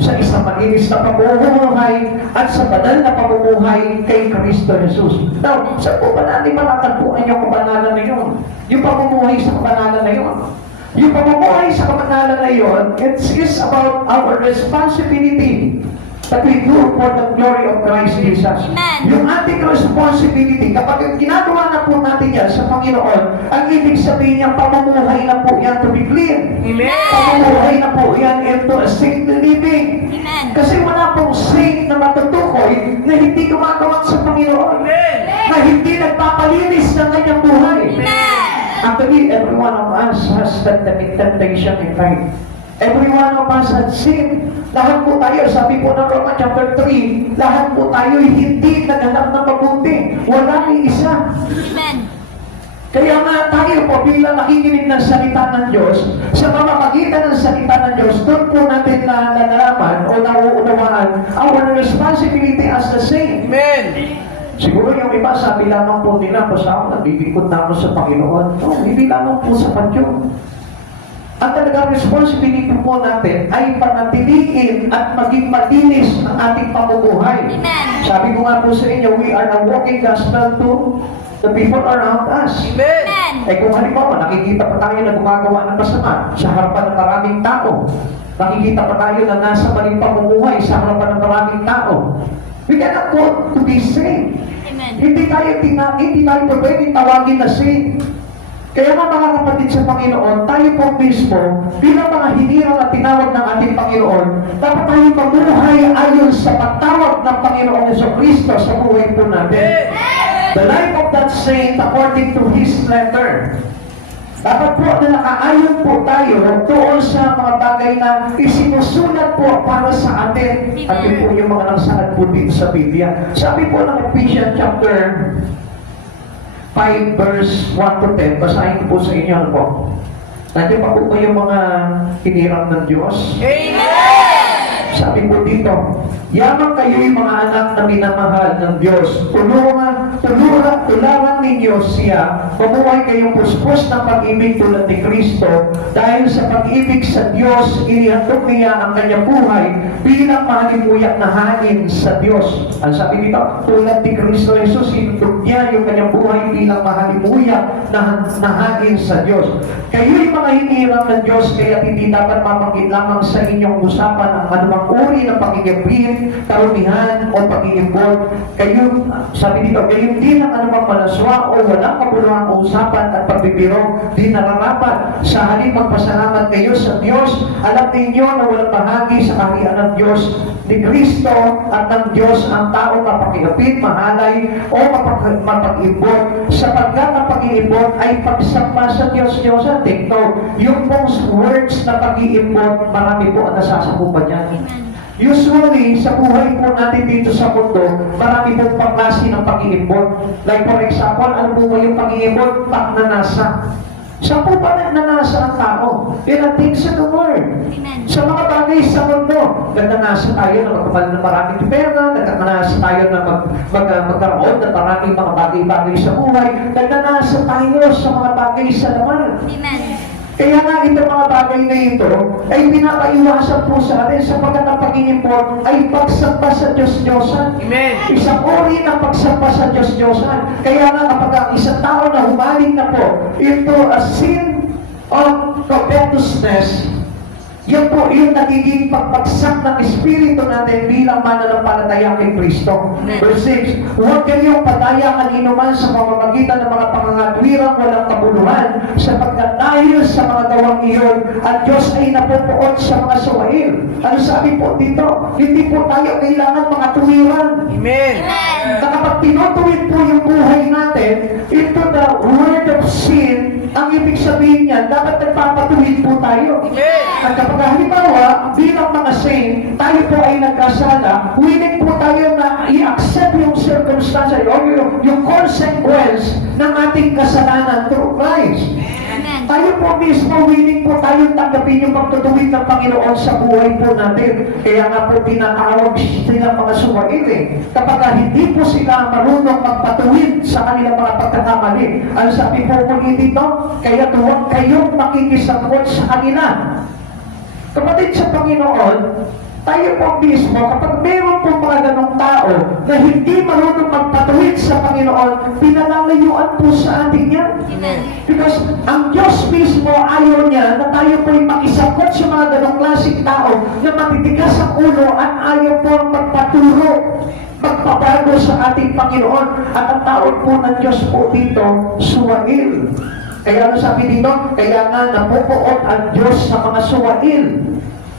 sa isang malinis na pamumuhay at sa banal na pamumuhay kay Kristo Jesus. Now, saan po ba natin matatagpuan yung kabanalan na yun? Yung pamumuhay sa kabanalan na yun? Yung pamumuhay sa kabanalan na yun, it is about our responsibility that we do for the glory of Christ Jesus. Amen. Yung ating responsibility, kapag ginagawa na po natin yan sa Panginoon, ang ibig sabihin niya, pamumuhay na po yan to be clean. Amen. Pamumuhay na po yan into a saintly living. Amen. Kasi wala pong saint na matutukoy na hindi gumagawa sa Panginoon. Amen. Na hindi nagpapalinis ng kanyang buhay. Amen. Actually, every one of us has that temptation in life. Every one of us has sinned. Lahat po tayo, sabi po ng Roma chapter 3, lahat po tayo hindi naghanap ng mabuti. Wala ni isa. Amen. Kaya nga tayo po bilang nakikinig ng salita ng Diyos, sa pamamagitan ng salita ng Diyos, doon po natin nalalaman o nauunawaan our responsibility as the saint. Amen. Siguro yung iba, sabi lamang po nila, basta ako, nabibikot na ako sa Panginoon. No, hindi lamang po sa Panginoon. Ang talagang responsibility po natin ay panatiliin at maging malinis ang ating pamumuhay. Amen. Sabi ko nga po sa inyo, we are a walking gospel to the people around us. Amen. Amen. Eh kung halimbawa, nakikita pa tayo na gumagawa ng masama sa harapan ng maraming tao, nakikita pa tayo na nasa maling pamumuhay sa harapan ng maraming tao, we cannot go to be saved. Amen. Hindi tayo pwedeng tawagin na saint. Kaya nga mga kapatid sa Panginoon, tayo po mismo, bilang mga hinirang at tinawag ng ating Panginoon, dapat tayo mamuhay ayon sa pagtawag ng Panginoong Jesucristo sa buhay po natin. The life of that saint according to his letter. Dapat po na nakaayon po tayo doon sa mga bagay na isinusulat po para sa atin. At yun po yung mga nagsaad po dito sa Biblia. Sabi po ng Ephesians chapter 5 verse 1 to 10, basahin ko po sa inyo po. Nandiyan pa po ba yung mga hinirang ng Diyos? Amen. Sabi po dito, yaman kayo'y mga anak na minamahal ng Diyos. Tularan ninyo siya, mamuhay kayong puspos ng pag-ibig tulad ni Kristo. Dahil sa pag-ibig sa Diyos, inihandog niya ang kanyang buhay bilang mahalimuyak na hangin sa Diyos. Ang sabi dito, tulad ni Kristo Jesus, inundog niya yung kanyang buhay bilang mahalimuyak na hangin sa Diyos. Kayo'y mga hinirang ng Diyos, kaya hindi dapat mabanggit lamang sa inyong usapan ang anumang uri ng pagigibin, karumihan, o pag-iimbot. Kayo, sabi dito, kayo din ang anumang malaswa o walang kabuluhang usapan at pagbibiro, di nararapat. Sa halip magpasalamat kayo sa Diyos, alam ninyo na walang bahagi sa kaharian ng Diyos ni Kristo at ng Diyos ang tao mapakigapit, mahalay, o mapag-imbot. Sapagkat ang pag-iimbot ay pagsamba sa Diyos-Diyosan. Take note, yung pong words na pag-iimbot, marami po ang nasasakupan niyan. Amen. Usually, sa buhay po natin dito sa mundo, marami pong pangklase ng pag-iimbot. Like for example, ano po ba yung pag-iimbot? Pagnanasa. Saan po ba nagnanasa ang tao? In the things of the world. Amen. Sa mga bagay sa mundo, nagnanasa tayo na magkapal ng maraming pera, nagnanasa tayo na magkaroon ng maraming mga bagay-bagay sa buhay, nagnanasa tayo sa mga bagay sa laman. Amen. Kaya nga itong mga bagay na ito ay pinapaiwasan po sa atin sapagkat ang pag-iimport ay pagsamba sa Diyos-Diyosan. Amen. Isang uri ng pagsamba sa Diyos-Diyosan. Kaya nga kapag ang isang tao na humaling na po into a sin of covetousness, yan po yung nagiging pagpagsak ng Espiritu natin bilang mananampalataya kay Kristo. Verse 6, huwag kayong padaya kaninuman sa pamamagitan ng mga pangangatwirang walang kabuluhan, sapagkat dahil sa mga gawang iyon, ang Diyos ay napupuot sa mga suwail. Ano sabi po dito? Hindi po tayo kailangan mga tuwiran. Amen. Amen. Na kapag tinutuwid po yung buhay natin into the word of sin, ang ibig sabihin niyan, dapat nagpapatuwid po tayo. At kapag halimbawa, bilang mga saint, tayo po ay nagkasala, willing po tayo na i-accept yung circumstance o yung consequence ng ating kasalanan through Christ. Amen. Tayo po mismo, willing po tayong tanggapin yung pagtutuwid ng Panginoon sa buhay po natin. Kaya nga po tinatawag sila mga suwail eh. Kapag hindi po sila marunong magpatuwid sa kanilang mga pagkakamali, ang sabi po muli dito, kaya huwag kayong makikisangkot sa kanila. Kapatid sa Panginoon, tayo po mismo, kapag meron po mga ganong tao na hindi marunong magpatuwid sa Panginoon, pinalayuan po sa atin yan. Amen. Because ang Diyos mismo ayaw niya na tayo po'y makisangkot sa mga ganong klaseng tao na matitigas ang ulo at ayaw po magpaturo, magpabago sa ating Panginoon. At ang tawag po ng Diyos po dito, suwail. Kaya ano sabi dito? Kaya nga napupuot ang Diyos sa mga suwail.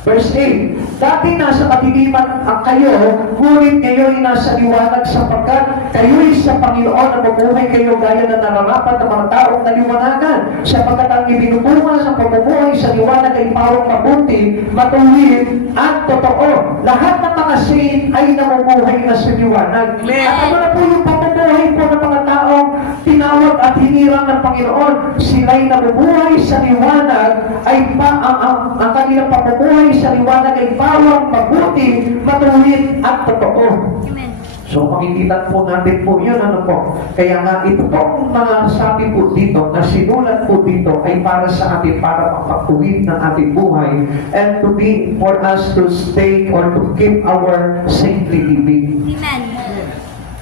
Verse 8, dati nasa kadiliman ang kayo, ngunit ngayon ay nasa liwanag sapagkat kayo'y sa Panginoon na mabuhay kayo gaya na nararapat ng mga taong naliwanagan. Sapagkat ang ibinubunga sa pamumuhay sa liwanag ay pawang mabuti, matuwid, at totoo. Lahat ng mga saint ay namumuhay na sa liwanag. At ano na po yung pamumuhay po ng mga taong tinawag at hinirang ng Panginoon? Sila'y nabubuhay sa liwanag, ay ang kanilang pamumuhay sa liwanag ay pawang mabuti, matuwid at totoo. Amen. So makikita po natin po yun, ano po. Kaya nga ito pong mga sabi po dito, na sinulat po dito ay para sa atin, para magpatuwid ng ating buhay and to be for us to stay or to keep our saintly living. Amen.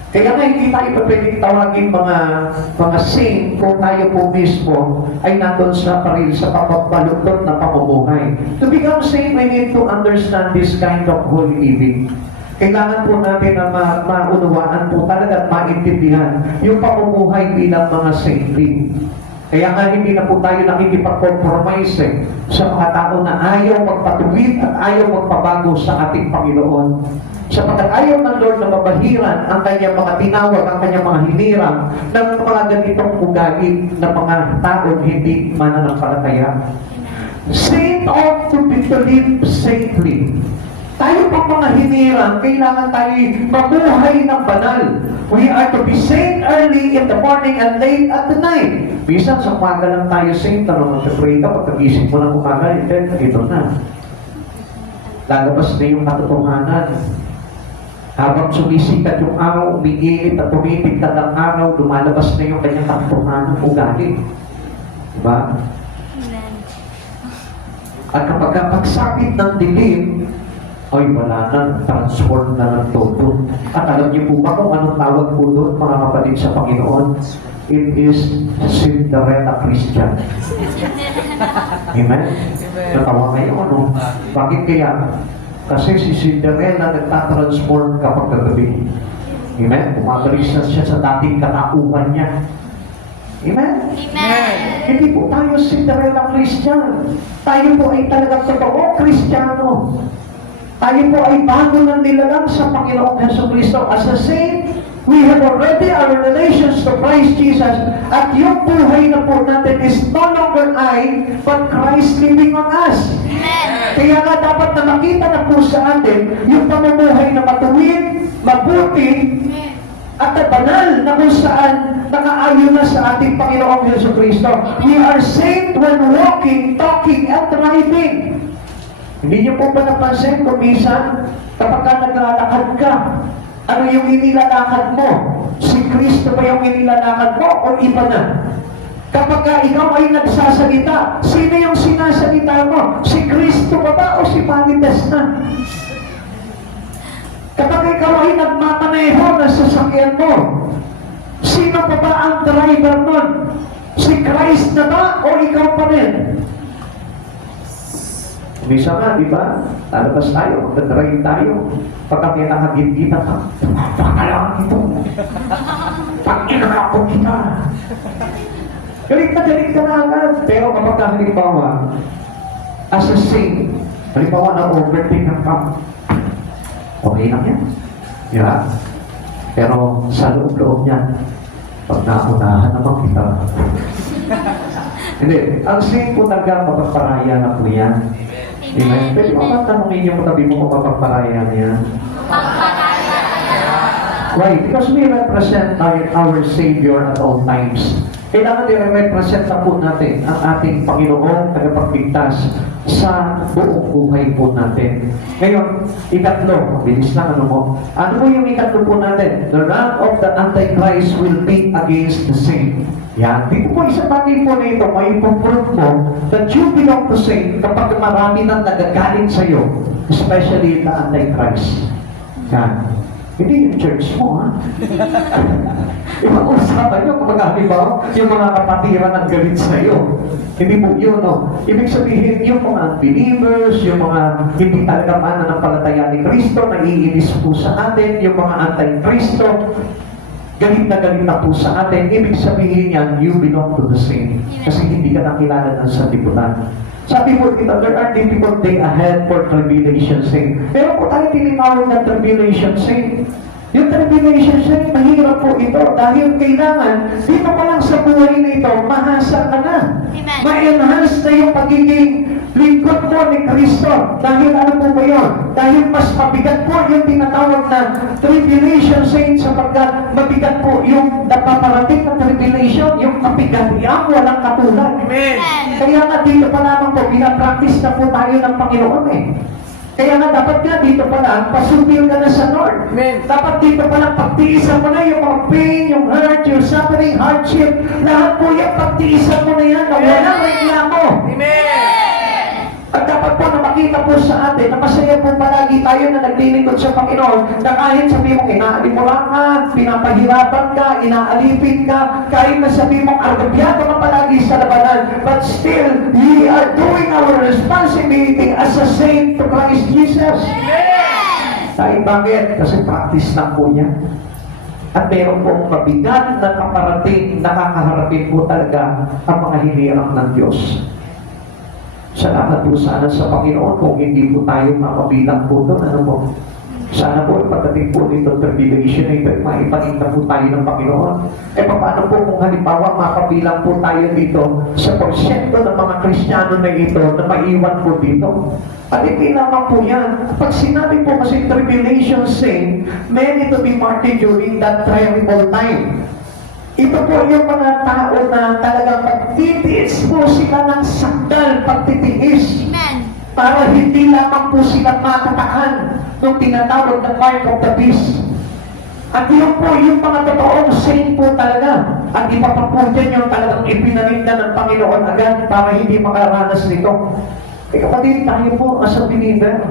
Kaya nga hindi tayo pwedeng tawagin mga saint kung tayo po mismo ay nandun sa paril sa pagbabaluktot na pamumuhay. To become saint, we need to understand this kind of holy living. Kailangan po natin na maunawaan po talaga at maintindihan yung pamumuhay bilang mga saintly. Kaya nga hindi na po tayo nakikipag-compromise sa mga tao na ayaw magpatuwid at ayaw magpabago sa ating Panginoon. Sapagkat ayaw ng Lord na mabahiran ang kanyang mga tinawag, ang kanyang mga hinirang ng mga ganitong ugali na mga taong hindi mananampalataya. Saint ought to live saintly. Tayo pang mga hinirang, kailangan tayo mabuhay ng banal. We are to be saint early in the morning and late at the night. Minsan sa umaga lang tayo saint, ano mag-pray ka, pagkagising mo ng umaga, ito na. Lalabas na yung katotohanan. Habang sumisikat yung araw, umiinit at tumitigtad ang araw, lumalabas na yung kanyang katotohanan ugali. Diba? Amen. At kapag pagsapit ng dilim, ay wala na, transform na ng todo. At alam niyo po ba kung anong tawag po doon, mga kapatid sa Panginoon? It is Cinderella Christian. Amen? Natawa kayo, ano? Bakit kaya? Kasi si Cinderella nagtatransform kapag kagabi. Amen? Bumabalik siya sa dating katauhan niya. Amen? Amen. Hindi po tayo Cinderella Christian. Tayo po ay talagang totoo Kristiyano. Tayo po ay bago ng nilalang sa Panginoong Jesucristo. As a saint, we have already our relations to Christ Jesus. At yung buhay na po natin is no longer I, but Christ living on us. Amen. Kaya nga dapat na makita na po sa atin yung pamumuhay na matuwid, mabuti, at banal na kung saan nakaayon na sa ating Panginoong Jesucristo. We are saint when walking, talking, and driving. Hindi niyo po ba napansin kung minsan, kapag ka naglalakad ka, ano yung inilalakad mo? Si Kristo ba yung inilalakad mo o iba na? Kapag ka ikaw ay nagsasalita, sino yung sinasalita mo? Si Kristo ba ba o si Manites na? Kapag ikaw ay nagmamaneho na sasakyan mo, sino pa ba ang driver nun? Si Christ na ba o ikaw pa rin? Misa nga, di ba? Lalabas tayo, magdadrive tayo. Pagka may nakagit-kita ka, pakalangan ito. Pag-inakapon kita. Galit ka na agad. Pero kapag halimbawa, as a saint, halimbawa na overtake ang ka, okay lang yan. Di ba? Pero sa loob-loob niyan, pag naunahan naman kita, Hindi. Ang saint po talaga, mapagparaya na po yan. Amen. Pwede mo ba tanongin yung katabi mo kung mapagparaya na yan? Why? Because we represent our Savior at all times. Kailangan i-represent na po natin ang ating Panginoong tagapagligtas sa buong buhay po natin. Ngayon, ikatlo, bilis lang ano mo. Ano po yung ikatlo po natin? The wrath of the Antichrist will be against the saint. Yan. Dito po isang bagay po na ito, may ipoprove mo that you belong to saint kapag marami nang nagagalit sa iyo, especially the Antichrist. Yan. Hindi yung church mo, ha? Ibang usapan nyo, kung halimbawa, yung mga kapatiran ng galit sa iyo. Hindi po yun, no? Ibig sabihin, yung mga believers, yung mga hindi talaga mananampalataya ni Kristo, naiinis po sa atin, yung mga anti-Kristo, galit na po sa atin. Ibig sabihin yan, you belong to the saint. Kasi hindi ka nakilala ng sanlibutan. Sabi po dito, there are difficult day ahead for tribulation saint. Pero po tayo tinitawag ng tribulation saint. Yung tribulation saint, mahirap po ito dahil kailangan, dito pa lang sa buhay na ito, mahasa ka na. Amen. Ma-enhance na yung pagiging lingkod mo ni Kristo. Dahil ano po ba yun? Dahil mas mabigat po yung tinatawag na tribulation saint sapagkat mabigat po yung napaparating na tribulation, yung kapigatian, walang katulad. Amen. Kaya nga dito pa lamang po, pinapractice na po tayo ng Panginoon eh. Kaya nga dapat nga dito pa lang, pasupil ka na sa Lord. Amen. Dapat dito pa lang, pagtiisan mo na yung mga pain, yung hurt, yung suffering, hardship. Lahat po yung pagtiisan mo na yan na walang reklamo. Amen. At dapat po na makita po sa atin na masaya po palagi tayo na naglilingkod sa Panginoon na kahit sabi mong inaalimulan ka, pinapahirapan ka, inaalipin ka, kahit na sabi mong argabyado ka palagi sa labanan, but still, we are doing our responsibility as a saint to Christ Jesus. Dahil bakit? Kasi practice lang po yan. At meron pong mabigat na kaparating, nakakaharapin po talaga ang mga hilirang ng Diyos. Salamat po sana sa Panginoon kung hindi po tayo makabilang po doon. Ano po? Sana po pagdating po dito tribulation ay maipaninda po tayo ng Panginoon. Eh paano po kung halimbawa makabilang po tayo dito sa porsyento ng mga Kristiyano na ito na maiwan po dito? At hindi naman po yan. Pag sinabi po kasi tribulation saint, many to be martyred during that terrible time. Ito po yung mga tao na talagang pagtitiis po sila ng sakdal, pagtitiis. Amen. Para hindi lamang po sila matatakan ng tinatawag na mark of the beast. At yun po yung mga totoong saint po talaga. At iba pa po dyan yung talagang ipinalinda ng Panginoon agad para hindi makaranas nito. Eh kapatid, tayo po as a believer,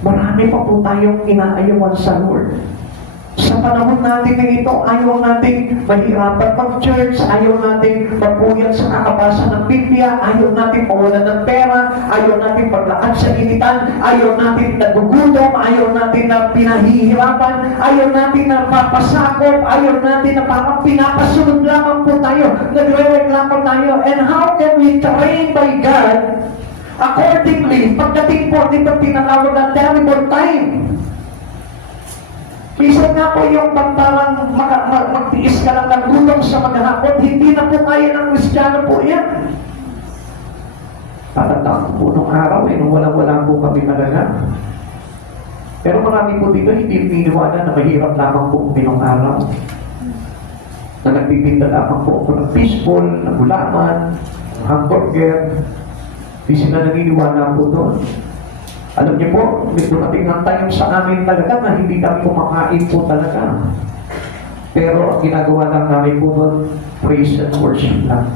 marami pa po tayong inaayawan sa Lord. Sa panahon natin na ito, ayaw natin mahirapan mag-church, ayaw natin magpuyat sa kakabasa ng Biblia, ayaw natin mawalan ng pera, ayaw natin paglakad sa initan, ayaw natin nagugutom, ayaw natin na pinahihirapan, ayaw natin na papasakop, ayaw natin na parang pinapasunod lamang po tayo, nagre-reklamo tayo. And how can we train by God accordingly, pagdating po dito tinatawag na terrible time? Minsan nga po yung parang magtiis ka lang ng gutom sa maghapon, hindi na po kaya ng Kristiyano po yan. Tatandaan po nung araw nung wala po kami talaga. Pero marami po dito hindi niniwala na mahirap lamang po nung araw. Na nagtitinda lamang po ako ng fishball, ng gulaman, ng hamburger. Hindi sila naniniwala po doon. Alam niyo po, may dumating ng time sa amin talaga na hindi kami kumakain po talaga. Pero ang ginagawa lang namin po doon, praise and worship lang.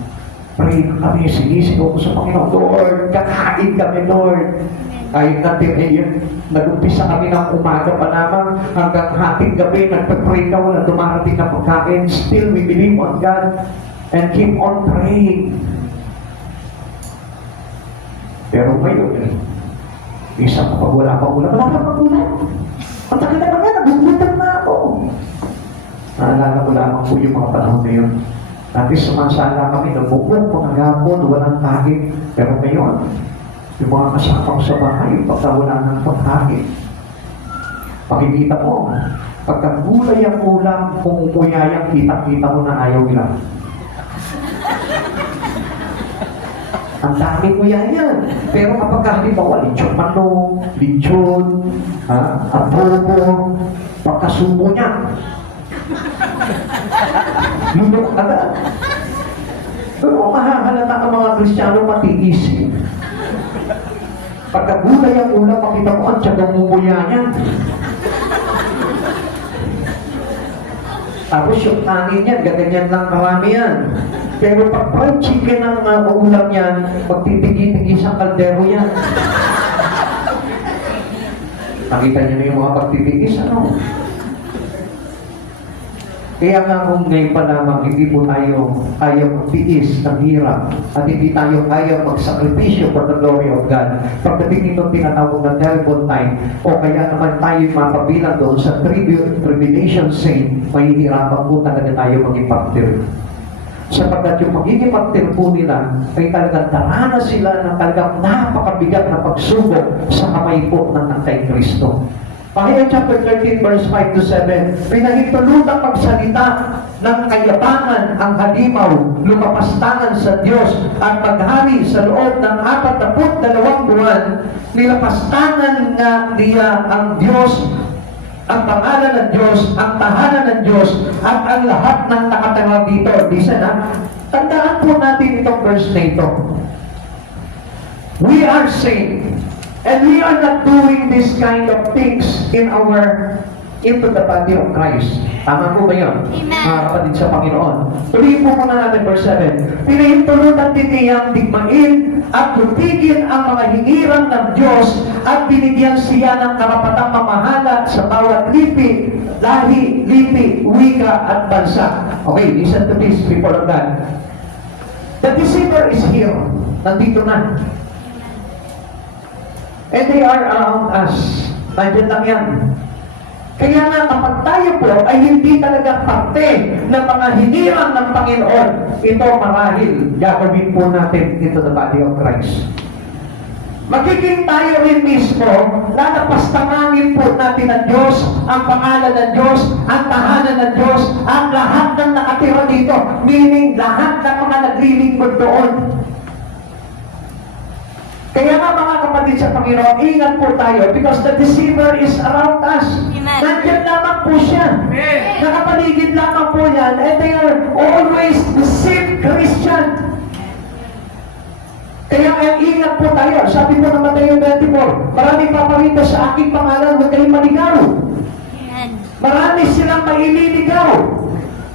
Pray kami, sinisigaw ko sa Panginoon, Lord, kakain kami, Lord. Kahit natin nag-umpisa kami ng umaga pa naman, hanggang hating gabi, nagpag-pray ka, wala dumarating na pagkain. Still, we believe on God and keep on praying. Pero ngayon, isang kapag wala pang ulam, wala pang ulam. Ang tagal na nga, nagugutom na ako. Naalala ko lamang po yung mga panahon na yun. Dati sumasala kami, nagpupong mga gapon, walang kain. Pero ngayon, yung mga kasapang sa bahay, pagka wala ng pagkain. Pakikita mo, pagka gulay ang ulam, kung umuyayang, kita-kita mo na ayaw nila. Ang dami ko yan. Pero kapag halimbawa, lechon manok, lechon, adobo, pagkasubo niya, lunok agad. Pero mahahalata ang mga Kristiyano matiis. Pagkagulay ang ulam, makita mo ang tiyagang mumuya niya. Tapos yung kanin yan, gaganyan lang marami yan. Pero pag fried chicken ang ulam yan, magtitigi-tigi sa kaldero yan. Nakita niyo na yung mga pagtitigis, ano? Kaya nga kung ngayon pa lamang hindi po tayo kaya magtiis ng hirap at hindi tayo kaya magsakripisyo for the glory of God. Pagdating nito tinatawag na terrible time o kaya naman tayo mapabilang doon sa tribulation saint, mahihirapan po talaga tayo maging martyr. Sapagkat yung magiging martyr po nila ay talagang daranas sila ng talagang napakabigat na pagsubok sa kamay po ng Antikristo. Pahayag chapter 13 verse 5 to 7, pinahintulutang magsalita ng kayabangan ang halimaw, lumapastangan sa Diyos at maghari sa loob ng 42 buwan, nilapastangan nga niya ang Diyos, ang pangalan ng Diyos, ang tahanan ng Diyos, at ang lahat ng nakatira dito. Listen ha, tandaan po natin itong verse na ito. We are saved. And we are not doing this kind of things into the body of Christ. Tama po ba yun? Amen. Mga kapatid sa Panginoon. Tuloy po muna natin verse 7. Pinahintulutan din niyang digmain at lutigin ang mga hingirang ng Diyos at binigyan siya ng karapatang mamahala sa bawat lipi, lahi, lipi, wika at bansa. Okay, listen to this, people of God. The deceiver is here. Nandito na. And they are around us. Nandiyan lang yan. Kaya nga kapag tayo po ay hindi talaga parte ng mga hinirang ng Panginoon, ito marahil gagawin po natin into the body of Christ. Magiging tayo rin mismo, lalapastanganin po natin ang Diyos, ang pangalan ng Diyos, ang tahanan ng Diyos, ang lahat ng nakatira dito, meaning lahat ng mga naglilingkod doon. Kaya nga mga kapatid sa Panginoon, ingat po tayo because the deceiver is around us. Amen. Nandiyan lamang po siya. Amen. Nakapaligid lamang po yan and they are always deceive Christian. Kaya ingat po tayo. Sabi po ng Mateo 24, maraming paparito sa aking pangalan, huwag kayong maligaw. Amen. Marami silang maililigaw.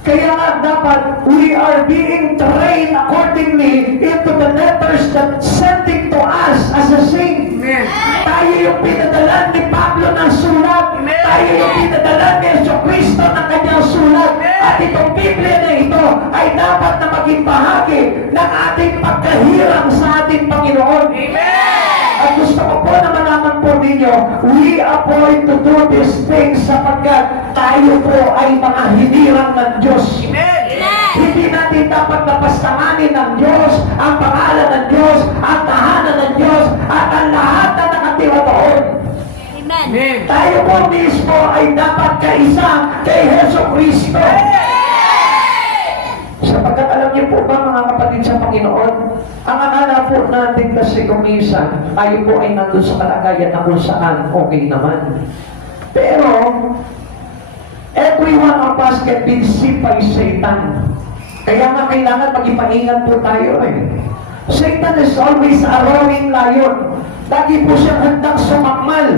Kaya nga dapat we are being trained accordingly into the letters that sending to us as a saint. Amen. Tayo yung pinadalan ni Pablo ng sulat. Tayo yung pinadalan ni Jesucristo ng kanyang sulat. At itong Biblia na ito ay dapat na maging bahagi ng ating pagkahirang sa ating Panginoon. At gusto ko po na malaman po ninyo, we are going to do these things sapagkat tayo po ay mga hinirang ng Diyos. Hindi natin dapat napastanganin ng Diyos, ang pangalan ng Diyos, ang tahanan ng Diyos, at ang lahat na nakatira doon. Amen. Tayo po mismo ay dapat kaisa kay Jesucristo. Sapagkat alam niyo po ba mga kapatid sa Panginoon, ang akala po natin kasi kung minsan, tayo po ay nandun sa kalagayan na kung saan okay naman. Pero, every one of us can be deceived by Satan. Kaya nga kailangan mag-ipaingat po tayo eh. Satan is always a roaring lion. Lagi po siyang handang sumakmal.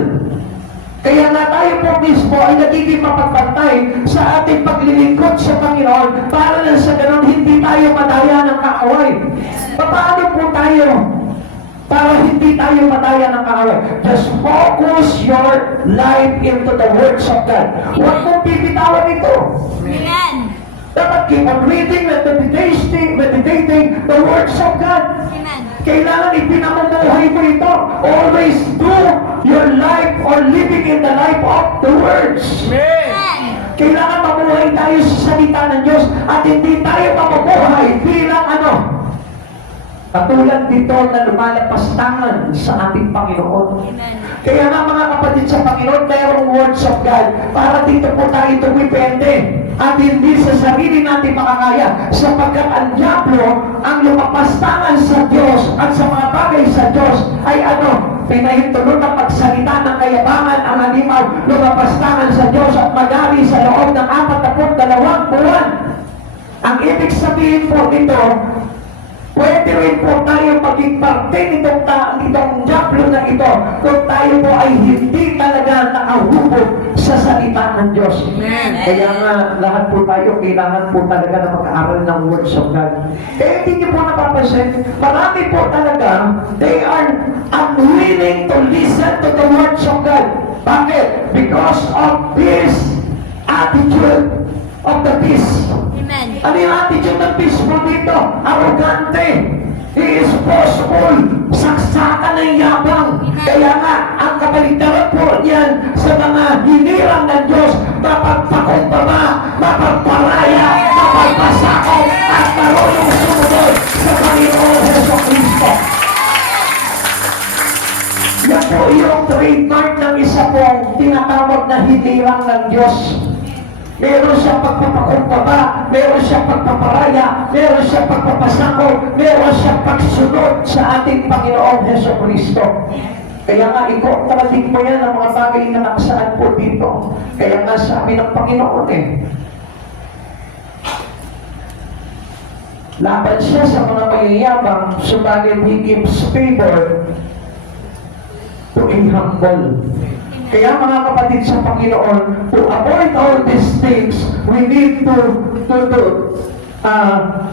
Kaya nga tayo po mismo ay nagiging mapagbantay sa ating paglilingkod sa Panginoon para lang sa ganun hindi tayo madaya ng kaaway. Paano po tayo para hindi tayo madaya ng kaaway? Just focus your life into the words of God. Huwag mong bibitawan ito. Amen. Dapat keep on reading and meditating the words of God. Amen. Kailangan ipinamumuhay mo ito. Always do your life or living in the life of the words. Amen. Kailangan mamuhay tayo sa salita ng Diyos at hindi tayo mamuhay bilang ano? Katulad dito na lumalapastangan sa ating Panginoon. Amen. Kaya nga mga kapatid sa Panginoon, mayroong words of God para dito po tayo tumipende. At at hindi sa sarili natin makakaya, sapagkat ang diablo, ang lumapastangan sa Diyos at sa mga bagay sa Diyos ay pinahintulot na pagsalita ng kayabangan ang halimaw, lumapastangan sa Diyos at magali sa loob ng 42 buwan. Ang ibig sabihin po nito, pwede rin po tayo maging parte nitong diablo na ito kung tayo po ay hindi talaga nakahubog sa salita ng Diyos. Kaya nga, lahat po tayo kailangan po talaga na mag-aaral ng words of God. Kaya hindi niyo po napapansin, marami po talaga, they are unwilling to listen to the words of God. Bakit? Because of this attitude of the beast. Amen. Ano yung attitude ng beast po dito? Arrogante. He is boastful. Saksakan ng yabang. Kaya nga, ang kabaligtaran po niyan sa mga hinirang ng Diyos, mapagpakumbaba, mapagparaya, mapagpasakaw, at marunong sumunod sa Panginoon Jesucristo. Yan po yung trademark ng isa pong tinatawag na hinirang ng Diyos. Meron siyang pagpapakumbaba, meron siyang pagpaparaya, meron siyang pagpapasako, meron siyang pagsunod sa ating Panginoong Jesucristo. Kaya nga, i-contradict mo yan ang mga bagay na nakasaad po dito. Kaya nga sabi ng Panginoon laban siya sa mga mayayabang, subalit He gives favor to a humble. Kaya mga kapatid sa Panginoon, to avoid all these things, we need to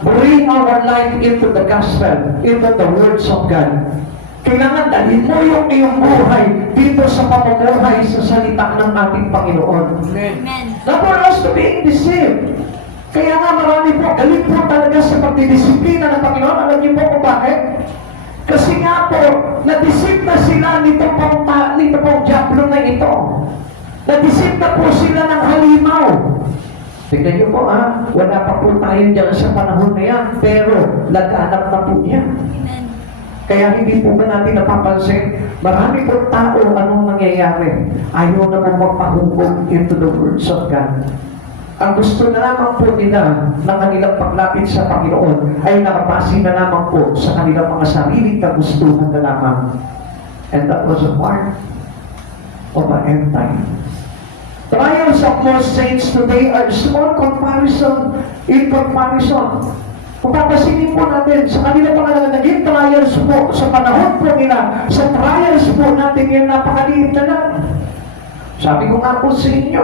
bring our life into the gospel, into the words of God. Kailangan dalhin mo yung iyong buhay dito sa pamumuhay sa salita ng ating Panginoon. Amen. Not for us to be deceived. Kaya nga marami po, galing po talaga sa pagdidisiplina ng Panginoon. Alam niyo po kung bakit? Kasi nga po, na-deceive na sila nito pong diablo na ito. Na-deceive na po sila ng halimaw. Tignan niyo po wala pa po tayo dyan sa panahon na yan, pero laganap na po yan. Amen. Kaya hindi po ba natin napapansin, marami po tao anong nangyayari. Ayaw na po magpahubog into the words of God. Ang gusto na lamang po nila ng kanilang paglapit sa Panginoon ay nakapasi na lamang po sa kanilang mga sariling kagustuhan na lamang. And that was a part of an end time. Trials of most saints today are small in comparison. Kung papasinin po natin sa kanilang mga naging trials po sa panahon po nila, sa trials po natin yung napakaliit na lang. Sabi ko nga po sa inyo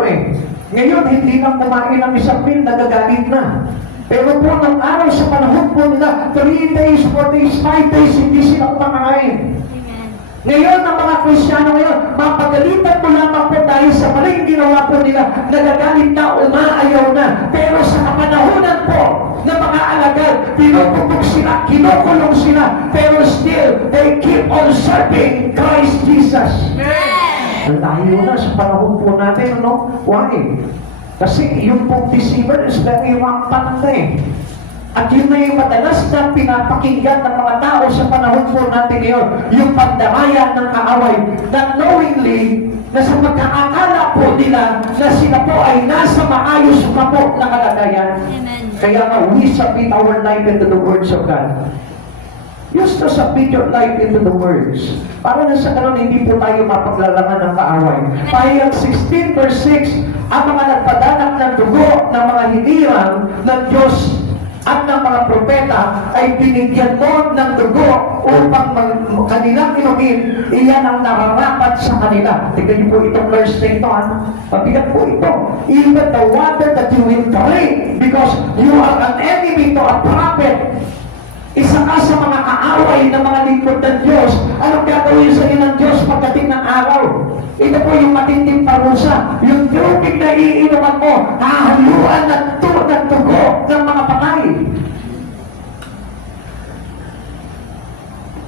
ngayon, hindi lang kumain ng 1 meal, nagagalit na. Pero po, ng araw sa panahon po nila, 3 days, 4 days, 5 days, hindi sila kumakain. Amen. Ngayon, ang mga Kristiyano ngayon, mapagalitan mo lamang po dahil sa maling ginawa po nila, nagagalit na, umaayaw na. Pero sa kapanahunan po ng mga alagad, pinuputok sila, kinukulong sila, pero still, they keep on serving Christ Jesus. Ang layo na sa panahon po natin, Why? Kasi yung pong deceiver is very rampant At yun na yung madalas na pinapakinggan ng mga tao sa panahon po natin ngayon, yung pagdamaya ng kaaway, not knowingly, na sa pagkakakala po nila na sila po ay nasa maayos pa po na kalagayan. Amen. Kaya nga, we submit our life into the words of God. Used to submit your life into the words. Para na sa kanon, hindi po tayo mapaglalangan ng kaaway. Pahayag 16 verse 6, ang mga nagpadanak ng dugo ng mga hinirang ng Diyos at ng mga propeta ay binigyan mo ng dugo upang kanilang inumin, iyan ang nararapat sa kanila. Tignan niyo po itong verse na ito, mabigat po ito. Even the water that you will drink, because you are an enemy to a prophet. Isa ka sa mga kaaway ng mga lingkod ng Diyos. Anong gagawin sa inyo ng Diyos pagdating ng araw? Ito po yung matinding parusa. Yung tubig na iinuman mo, hahaluan ng tugo ng mga patay.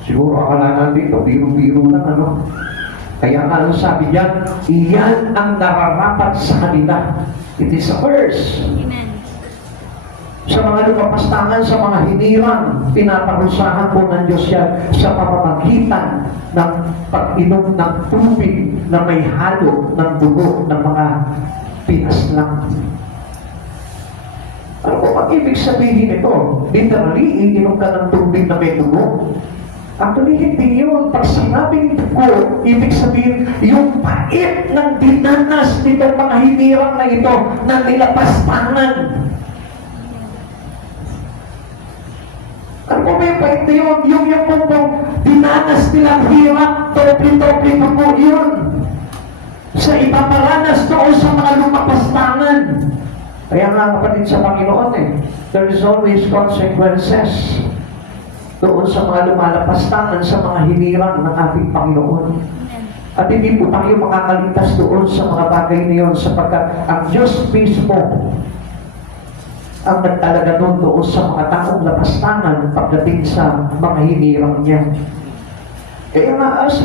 Siguro akala natin ito, biro-biro lang Kaya nga sabi diyan, iyan ang nararapat sa kanila. It is a verse. Amen. Sa mga lumapastangan, sa mga hinirang, pinaparusahan po ng Diyos yan sa pamamagitan ng pag-inom ng tubig na may halo ng dugo ng mga pinaslang. ibig sabihin ito? Literally, iinom ka ng tubig na may dugo? Actually, hindi yun. Pag sinabing dugo, ibig sabihin, yung pait ng dinanas nitong mga hinirang na ito na nilapastangan. Ano ba yung pait na yun? Yung dinanas nilang hirap, topli-topli dugo yun. Sa ipaparanas doon sa mga lumapastangan. Kaya nga kapatid sa Panginoon there is always consequences doon sa mga lumalapastangan, sa mga hinirang ng ating Panginoon. At hindi po tayo makakaligtas doon sa mga bagay na yun sapagkat ang Diyos mismo ang nagtalaga doon sa mga taong lapastangan pagdating sa mga hinirang niya. Kaya nga, as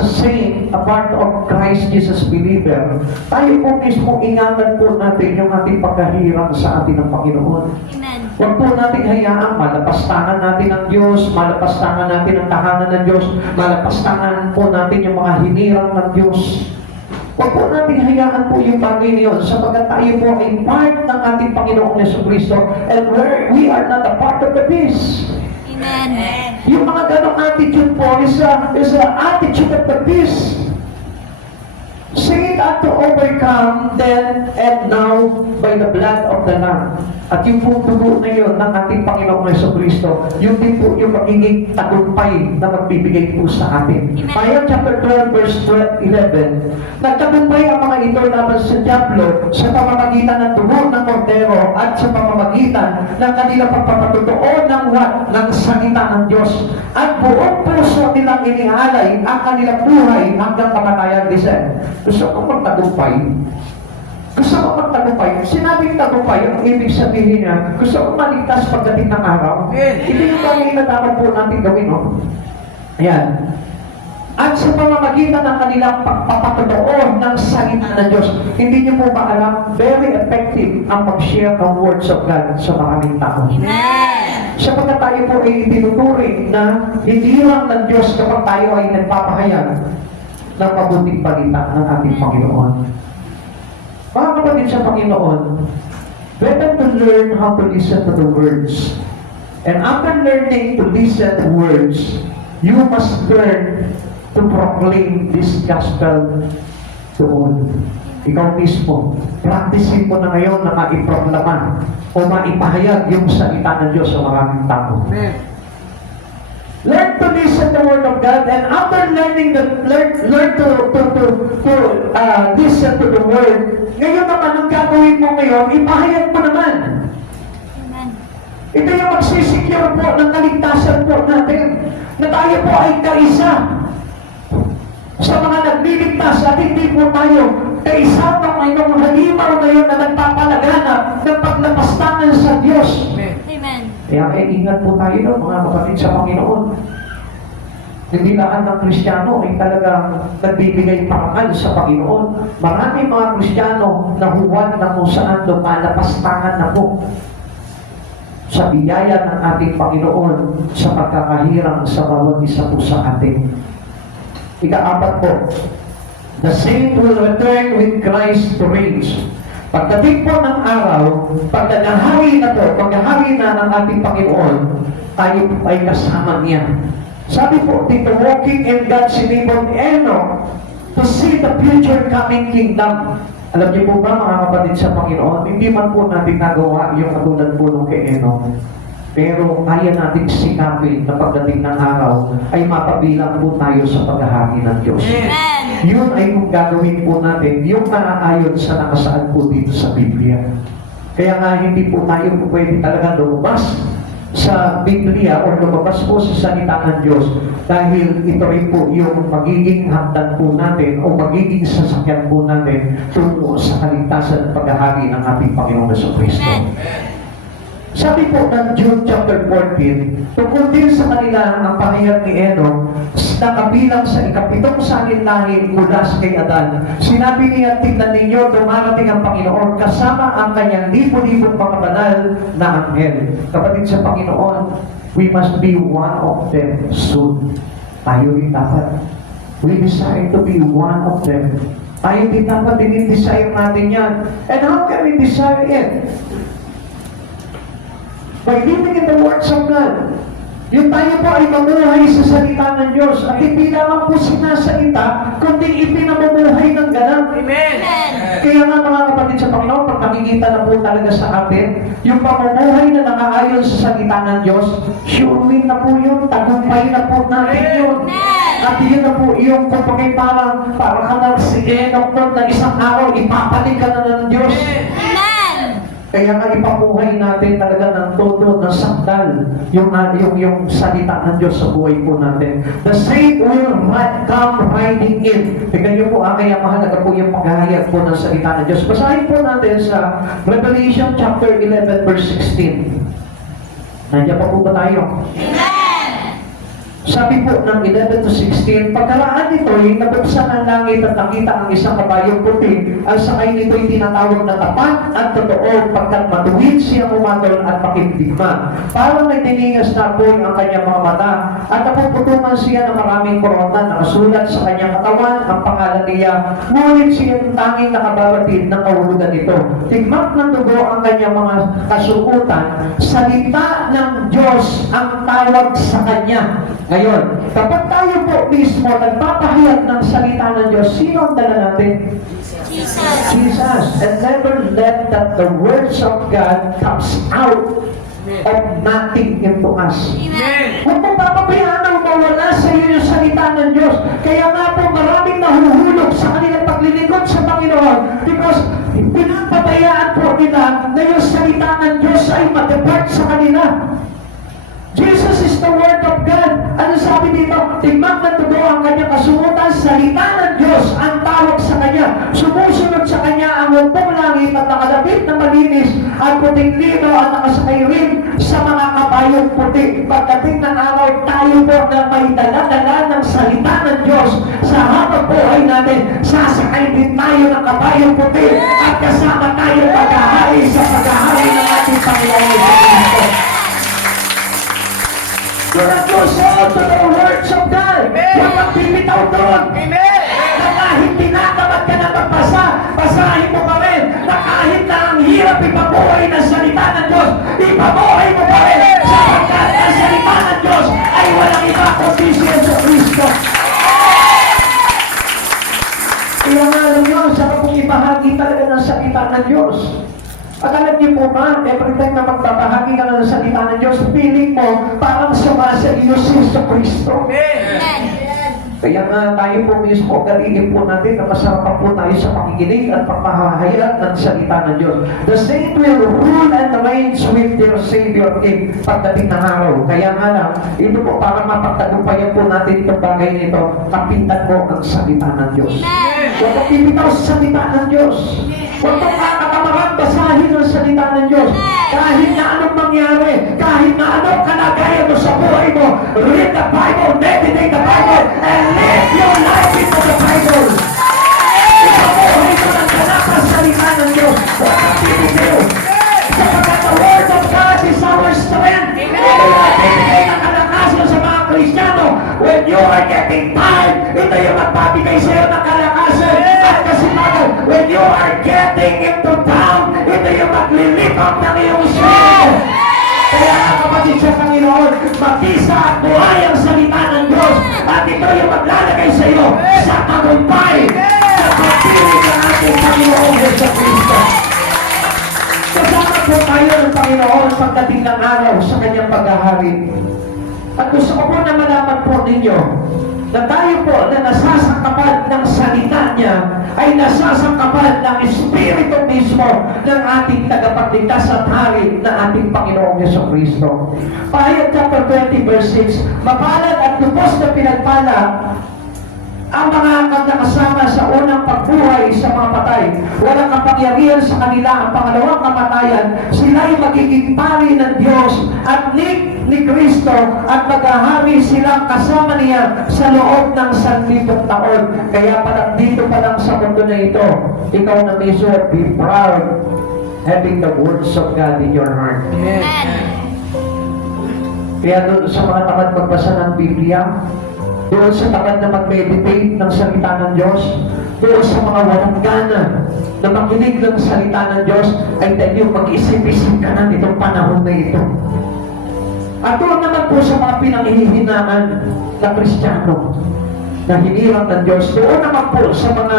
a saint, a part of Christ Jesus believer, tayo po mismo ingatan po natin yung ating pagkahirang sa atin ng Panginoon. Amen. Huwag po natin hayaang malapastangan natin ang Diyos, malapastangan natin ang tahanan ng Diyos, malapastangan po natin yung mga hinirang ng Diyos. Huwag po natin hayaan po yung bagay niyon sapagkat tayo po ay part ng ating Panginoong Jesucristo and we are not a part of the peace. Amen. Yung mga ganong attitude po is a attitude of the peace. Say it to overcome then and now by the blood of the Lamb. At yung po dugo na yun ng ating Panginoong Jesucristo, yun din po yung magiging tagumpay na magbibigay po sa atin. Maya chapter 12 verse 11, nagtagumpay ang mga ito laban sa Diablo sa pamamagitan ng dugo ng Kordero at sa pamamagitan ng kanilang pagpapatutuo ng salita ng Diyos. At buong puso nilang inihalay ang kanilang buhay hanggang kamatayan din. Gusto ko magtagumpay. Gusto ko magtagumpay. Sinabing tagumpay, ang ibig sabihin niya, gusto ko maligtas pagdating ng araw. Ito yung bagay na dapat po natin gawin, no? Ayan. At sa pamamagitan ng kanilang pagpapatutuo ng salita ng Diyos, hindi niyo po ba alam, very effective ang mag-share ng words of God sa maraming tao. Amen. Sapagkat tayo po ay itinuturing na hindi lang ng Diyos kapag tayo ay nagpapahayag ng mabuting balita ng ating Panginoon. Mga kapatid sa Panginoon, better to learn how to listen to the words. And after learning to listen to words, you must learn to proclaim this gospel to all. Ikaw mismo, practicein mo na ngayon na maiproklama o maipahayag yung salita ng Diyos sa maraming tao. Learn to listen to the Word of God, and after learning learn to listen to the Word, ngayon naman ang gagawin mo ngayon, ipahayag mo naman. Amen. Ito yung magsisecure po ng kaligtasan po natin, na tayo po ay kaisa sa mga nagliligtas at hindi po tayo kaisa ng mayroong halimaw na yun na nagpapalaganap ng paglapastangan sa Diyos. Amen. Kaya ingat po tayo doon, mga kapatid sa Panginoon. Hindi lahat ng Kristiyano ay talagang nagbibigay parangal sa Panginoon. Maraming mga Kristiyano na huwad na kung saan lumalapastangan na po sa biyaya ng ating Panginoon sa pagkakahirang sa bawat isa po sa atin. Ika-apat po, the saint will return with Christ to reign. Pagdating po ng araw, pag naghahari na po, paghahari na ng ating Panginoon, tayo po ay kasama niya. Sabi po, dito, walking in God's enabled Enoch to see the future coming kingdom. Alam niyo po ba, mga kapatid sa Panginoon, hindi man po natin nagawa yung katulad po nung kay Enoch. Pero kaya natin sikapin na pagdating ng araw ay mapabilang po tayo sa paghahari ng Diyos. Amen. Yun ay kung gagawin po natin, yung naaayon sa nakasaad po dito sa Biblia. Kaya nga hindi po tayo pwede talaga lumabas sa Biblia o lumabas po sa salita ng Diyos dahil ito rin po yung magiging hagdan po natin o magiging sasakyan po natin tungo sa kaligtasan at paghahari ng ating Panginoong Jesucristo. Sabi po ng Jude chapter 14, tungkol din sa kanila ang pahayag ni Enoch na kabilang sa ikapitong salinlahi mula sa kay Adan. Sinabi niya, tingnan ninyo, dumarating ang Panginoon kasama ang kanyang libo-libong mga banal na anghel. Kapatid sa Panginoon, we must be one of them soon. Tayo rin dapat. We desire to be one of them. Tayo din dapat din desire natin yan. And how can we desire it? By living in the words of God. Yung tayo po ay mamuhay sa salita ng Diyos at hindi lamang po sinasalita, kundi ipinamumuhay ng ganap. Amen. Kaya nga mga kapatid sa Panginoon, pag nakikita na po talaga sa atin, yung pamumuhay na nakaayon sa salita ng Diyos, sure win na po yun, tagumpay na po natin yun. At yun na po yung kumbaga parang ka na si Enoch doon na isang araw, ipapalik ka na ng Diyos. Amen. Kaya nga ipamuhay natin talaga ng todo, ng sakdal, yung salita ng Diyos sa buhay po natin. The saint will come riding in. Tingnan niyo po, kaya mahalaga po yung paghahayag po ng salita ng Diyos. Basahin po natin sa Revelation chapter 11 verse 16. Nandiyan pa po ba tayo? Amen. Sabi po ng 11 to 16, pagkaraan nito'y nabuksan ang langit at nakita ang isang kabayong puti. Ang sakay nito'y tinatawag na tapat at totoo pagkat matuwid siya umatol at makindigma. Parang nagtiningas na po ang kanyang mga mata at napuputukan siya ng maraming korona na nakasulat sa kanyang katawan ang pangalan niya. Ngunit siya ang tanging nakababatid ng kahulugan nito. Tigmak ng dugo ang kanyang mga kasukutan. Salita ng Diyos ang tawag sa kanya. Ngayon, kapag tayo po mismo nagpapahayag ng salita ng Diyos, sino ang dala natin? Jesus. Jesus. And never let that the words of God comes out of nothing into us. Amen. Huwag mong papabayaan na mawala sa iyo yung salita ng Diyos. Kaya nga po maraming nahuhulog sa kanilang paglilingkod sa Panginoon because pinapabayaan po nila na yung salita ng Diyos ay ma-depart sa kanila. Jesus is the Word of God. Ano sabi dito? Tigmak ng dugo ang kanyang kasungutan, salita ng Diyos ang tawag sa kanya. Sumusunod sa kanya ang humpong langit at nakalapit na malinis at puting lino at nakasakay rin sa mga kabayong puti. Pagdating ng araw, tayo po na may dala-dala ng salita ng Diyos sa habang buhay natin. Sasakay din tayo ng kabayong puti at kasama tayo paghahari sa paghahari ng ating Panginoon Kristo. You're a good soul to the words of God. Huwag kang bibitaw doon. Na kahit tinatamad ka na magbasa, basahin mo pa rin. Na kahit na ang hirap ipabuhay ng salita ng Diyos, ipabuhay mo pa rin. Sapagkat ang salita ng Diyos ay walang iba kundi si Jesucristo. Kaya nga alam nyo, sarap pong ibahagi talaga ng salita ng Diyos. At alam niyo po ba, every time na magpapahagi ka na ng salita ng Diyos, feeling mo parang sumasa iyo si Jesucristo. Amen. Kaya nga tayo po mismo, galigin po natin na masarap po tayo sa pakikinig at pagpahahayag ng salita ng Diyos. The saint will rule and reigns with their Savior King pagdating ng araw. Kaya nga lang, ito po para mapagtagumpayan po natin itong bagay nito, kapitan mo ang salita ng Diyos. Amen. Huwag kang pipitaw sa salita ng Diyos. Huwag kang kakatamarang basahin ang salita ng Diyos. Kahit na anong mangyari, kahit na anong kalagayan mo sa buhay mo, read the Bible, meditate the Bible, and live your life into the Bible. Ikabuhay mo ng ganap ang salita ng Diyos. Huwag kang pipitaw. Sapagkat the Word of God is our strength. Ito yung nagbibigay ng kalakasan sa mga Kristiyano. When you are getting tired, ito yung magbabigay sa iyo ng kalakasan. At kasipagan, when you are getting into down, ito yung maglilipap ng iyong soul. Kaya nga kapatid sa Panginoon, magkisa at buhay ang salita ng Diyos. At ito yung maglalagay sa iyo sa tagumpay sa pagpiling ng ating Panginoon Jesucristo. Kasama po tayo ng Panginoon pagdating ng araw sa kanyang paghahari. At gusto ko po na malaman po ninyo na tayo po na nasasangkapan ng salita niya ay nasasangkapan ng Espiritu mismo ng ating tagapagligtas at hari na ating Panginoong Jesucristo. Pahayag chapter 20 verse 6, mapalad at lubos na pinagpala ang mga nakasama sa unang pagbuhay sa mga patay. Walang kapangyarihan sa kanila ang pangalawang kamatayan. Sila'y magiging pari ng Diyos at ni Kristo at maghahari silang kasama niya sa loob ng 1,000 taon. Kaya pala dito pa lang sa mundo na ito, ikaw na mismo, be proud having the words of God in your heart. Amen. Kaya doon sa mga tamad magbasa ng Biblia, doon sa tamad na mag-meditate ng salita ng Diyos, doon sa mga walang gana na makinig ng salita ng Diyos, ay tayo mag-isip-isip ka na nitong panahon na ito. At doon naman po sa mga pinanghihinaan na Kristiyano na hinirang ng Diyos, doon naman po sa mga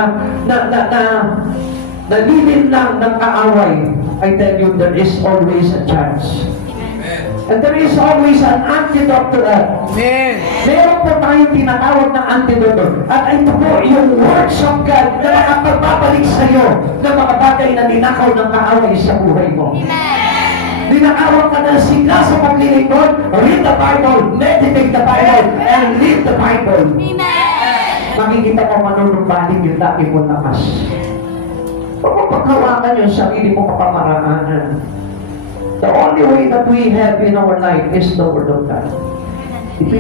nalilin lang ng kaaway, I tell you, there is always a chance. And there is always an antidote to that. Amen. Meron po tayong tinatawag na antidote. At ito po yung words of God na nakapagbabalik sa iyo ng mga bagay na ninakaw ng kaaway sa buhay mo. Ninakawan ka na sigla sa paglilingkod, read the Bible, meditate the Bible, and live the Bible. Makikita mo manunumbalik yung dati mo lakas. Pagpapaghawakan yung sarili mo kapamaraanan. The only way that we have in our life is the Word of God. Ito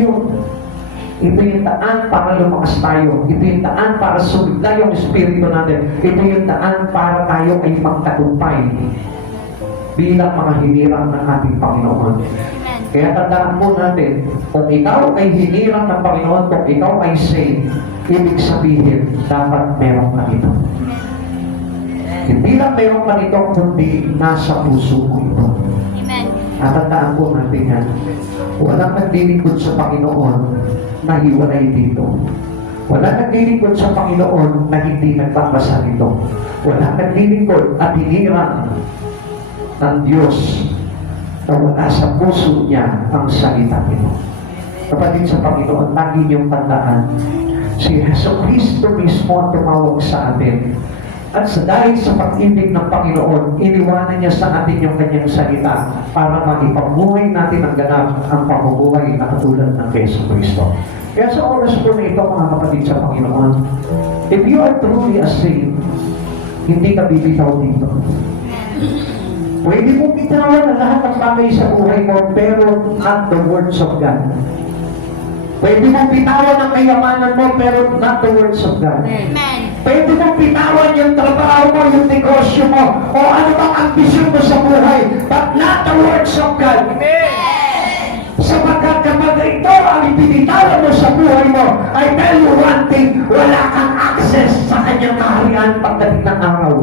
yung daan para lumakas tayo. Ito yung daan para sumigla yung espiritu natin. Ito yung daan para tayo ay magtagumpay bilang mga hinirang ng ating Panginoon. Kaya tandaan po natin, kung ikaw ay hinirang ng Panginoon, kung ikaw ay saved, ibig sabihin, dapat meron ka ito. Hindi lang meron ka ito, kundi nasa puso ko ito. At tandaan po natin yan, walang naglilingkod sa Panginoon na hiwalay dito. Walang naglilingkod sa Panginoon na hindi nagbabasa nito. Walang naglilingkod at hinirang ng Diyos na wala sa puso niya ang salita nito. Kapatid sa Panginoon, lagi niyong tandaan, si Jesucristo mismo ang tumawag sa atin. At dahil sa pag-ibig ng Panginoon, iniwanan niya sa atin yung kanyang salita para maipabuhay natin ang ganap ang pamumuhay na katulad ng Jesucristo. Kaya sa oras po na ito, mga kapatid sa Panginoon, if you are truly a saint, hindi ka bibitaw dito. Pwede mong bitawan ang lahat ng bagay sa buhay mo, pero not the words of God. Pwede mong bitawan ang kayamanan mo, pero not the words of God. Pwede mong bitawan yung trabaho mo, yung negosyo mo, o ano bang ambisyon mo sa buhay, but not the words of God. Sapagkat kapag ito ang ibinitawan mo sa buhay mo, I tell you one thing, wala kang access sa kanyang kaharian pagdating ng araw.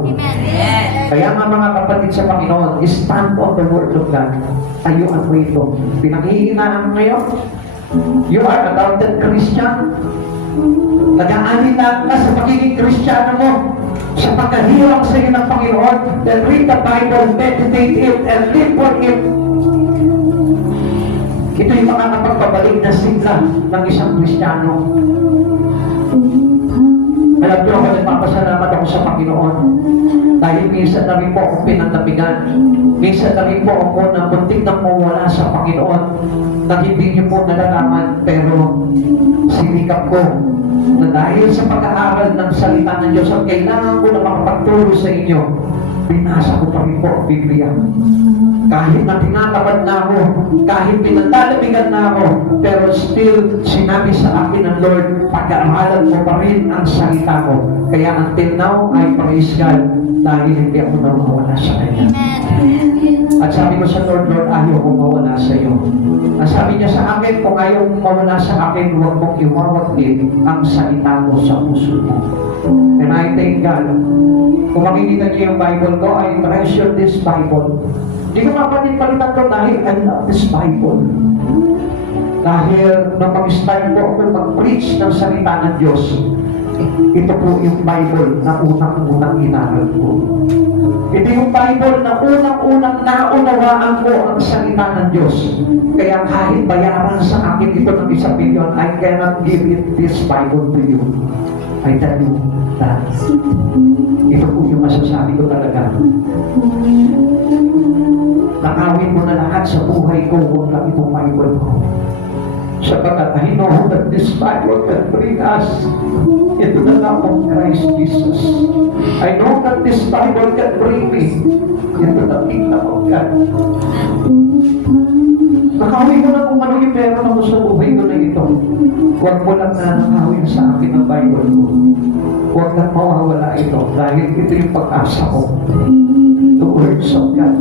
Kaya nga mga kapatid sa Panginoon, stand on the word of God. Tayuan mo ito. Pinanghihinaan ngayon, you are a doubted Christian. Nag-aalala ka sa pagiging Kristiyano mo, sa pagkahirang sa iyo ng Panginoon, then read the Bible, meditate it, and live for it. Ito yung makakapagpabalik na sigla ng isang Kristiyano. Alam niyo ako, nagpapasalamat ako sa Panginoon dahil minsan na rin po akong pinandapigan. Minsan na rin po ako na muntik na mawala sa Panginoon na hindi niyo po nalalaman, pero sinikap ko na dahil sa pag-aaral ng salita ng Diyos at kailangan ko na makapagturo sa inyo, binasa ko pa rin po ang Biblia. Kahit na tinatamad na ako, kahit pinandalabigan na ako, pero still sinabi sa akin ng Lord, pag-aaralan mo pa rin ang salita ko. Kaya until now, I praise God dahil hindi ako nawawala sa Kanya. At sabi ko sa Lord, Lord, ayaw kong mawala sa iyo. At sabi niya sa akin, kung ayaw kong mawala sa akin, huwag mong iwawag din ang salita mo sa puso mo. And I thank God. Kung makikita niyo yung Bible ko, I treasure this Bible. Hindi ko mapalitan ko dahil I love this Bible. Dahil nung mag-start po ako mag-preach ng salita ng Diyos, ito po yung Bible na unang-unang inaral ko. Ito yung Bible na unang-unang naunawaan ko ang salita ng Diyos. Kaya kahit bayaran sa akin ito ng 1 billion, I cannot give it this Bible to you. I tell you that. Ito po yung masasabi ko talaga. Nakawin mo na lahat sa buhay ko, huwag lang itong Bible ko. Sapagkat I know that this Bible can bring us into the love of Christ Jesus. I know that this Bible can bring me into the kingdom of God. Nakawin mo na kung ano yung meron ako sa buhay ko na ito. Huwag mo lang na nakawin sa akin ang Bible ko. Huwag lang mawawala ito dahil ito yung pag-asa ko. The words of God.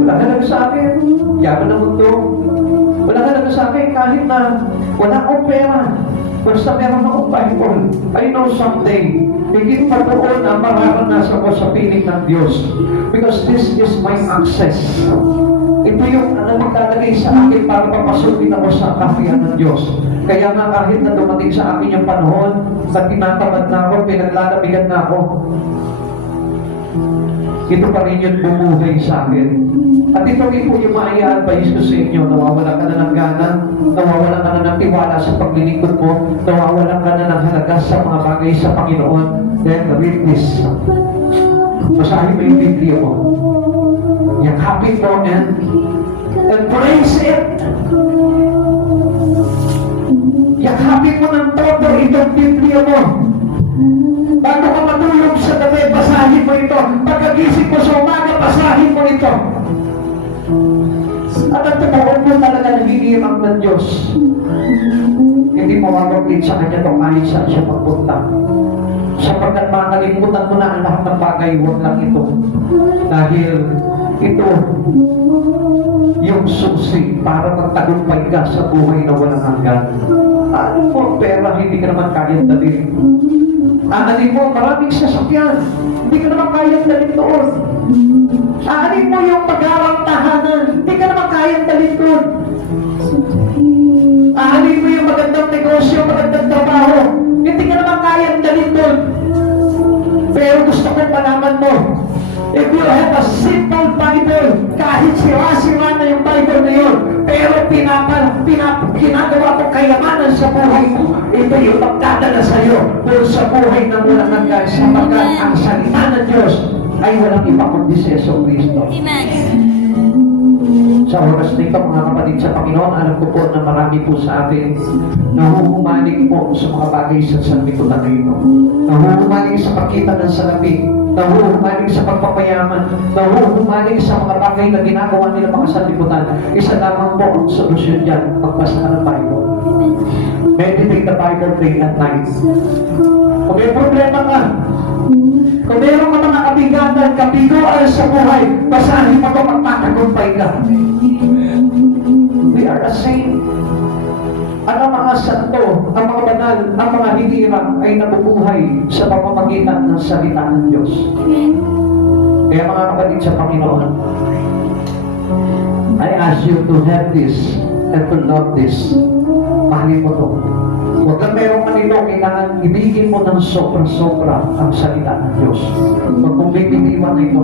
Wala ka lang sa akin. Yaman na mundo. Wala ka lang sa akin kahit na wala akong pera. Basta meron akong Bible. I know someday higit pa doon ang mararanasan ko sa piling ng Diyos. Because this is my access. Ito yung naglalagay sa akin para papasukin ako sa kapihan ng Diyos. Kaya nga kahit na dumating sa akin yung panahon na tinatamad na ako, pinaglalabigan na ako, ito pa rin yung bumuhay sa akin. At ito rin po yung ma-i-advise ko sa inyo. Nawawala ka na ng gana, nawawala ka na ng tiwala sa paglilingkod mo, nawawala ka na ng halaga sa mga bagay sa Panginoon. Then read this. Basahin mo yung Biblia mo. Yakapin mo and praise it. Yakapin mo ng todo itong Biblia mo. Bago ka matulog sa gabi, basahin mo ito. Pagkagising mo sa umaga, basahin mo ito. At ang totoo mo talaga nagigirang ng Diyos. Hindi mo mapapit sa Kanya kung kahit saan siya magpunta. Sapagkat makakalimutan mo na ang lahat ng bagay, huwag lang ito. Dahil ito yung susi para magtagumpay ka sa buhay na walang hanggan. Ano mo, pera, hindi ka naman kayang dalhin. Aanin mo, maraming sasakyan. Hindi ka naman kayang dalhin doon. Aanin mo yung pag-aarang tahanan. Hindi ka naman kayang dalhin doon. Aanin mo yung magandang negosyo, magandang trabaho. Hindi ka naman kayang dalhin doon. Pero gusto kong malaman mo, if you have a simple Bible, kahit sira-sira na yung Bible na yun, pero ginagawa ko kayamanan sa buhay mo, ito yung magdadala sa iyo kung sa buhay na walang hanggan, sapagkat ang salita ng Diyos ay walang iba kundi si Yesu Cristo. Amen. Sa oras nito, mga kapatid sa Panginoon, alam ko po na marami po sa atin nahuhumaling po sa mga bagay sa sanlibutan na ito. Nahuhumaling sa pagkita ng salapi, nahuhumaling sa pagpapayaman, nahuhumaling sa mga bagay na ginagawa nila mga sanlibutan. Isa lamang po ang solusyon dyan, magbasa ka ng Bible. Meditate the Bible day and night. Kung may problema ka, kung meron ka mga kabigatan, kabiguan sa buhay, basahin mo ito, magpatagumpay ka. We are a saint. Ang mga santo, ang mga banal, ang mga hinirang ay nabubuhay sa pamamagitan ng salita ng Diyos. Kaya mga kapatid sa Panginoon, I ask you to have this and to love this. Mahalin mo ito. Huwag lang meron ka nito, kailangan ibigin mo ng sobra-sobra ang salita ng Diyos. Huwag kung may bitiwan na ito,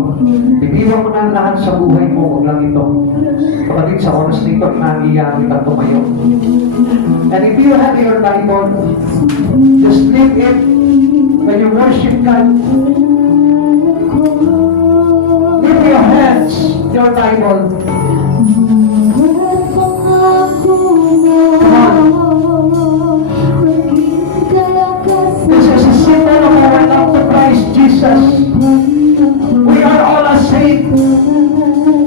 bitiwan mo na ang lahat sa buhay mo, huwag lang ito. Kapatid, sa oras nito, nangyayari ka tumayo. And if you have your Bible, just leave it when you worship God. Leave your hands, your Bible. This is a symbol of our love to Christ Jesus. We are all a saint.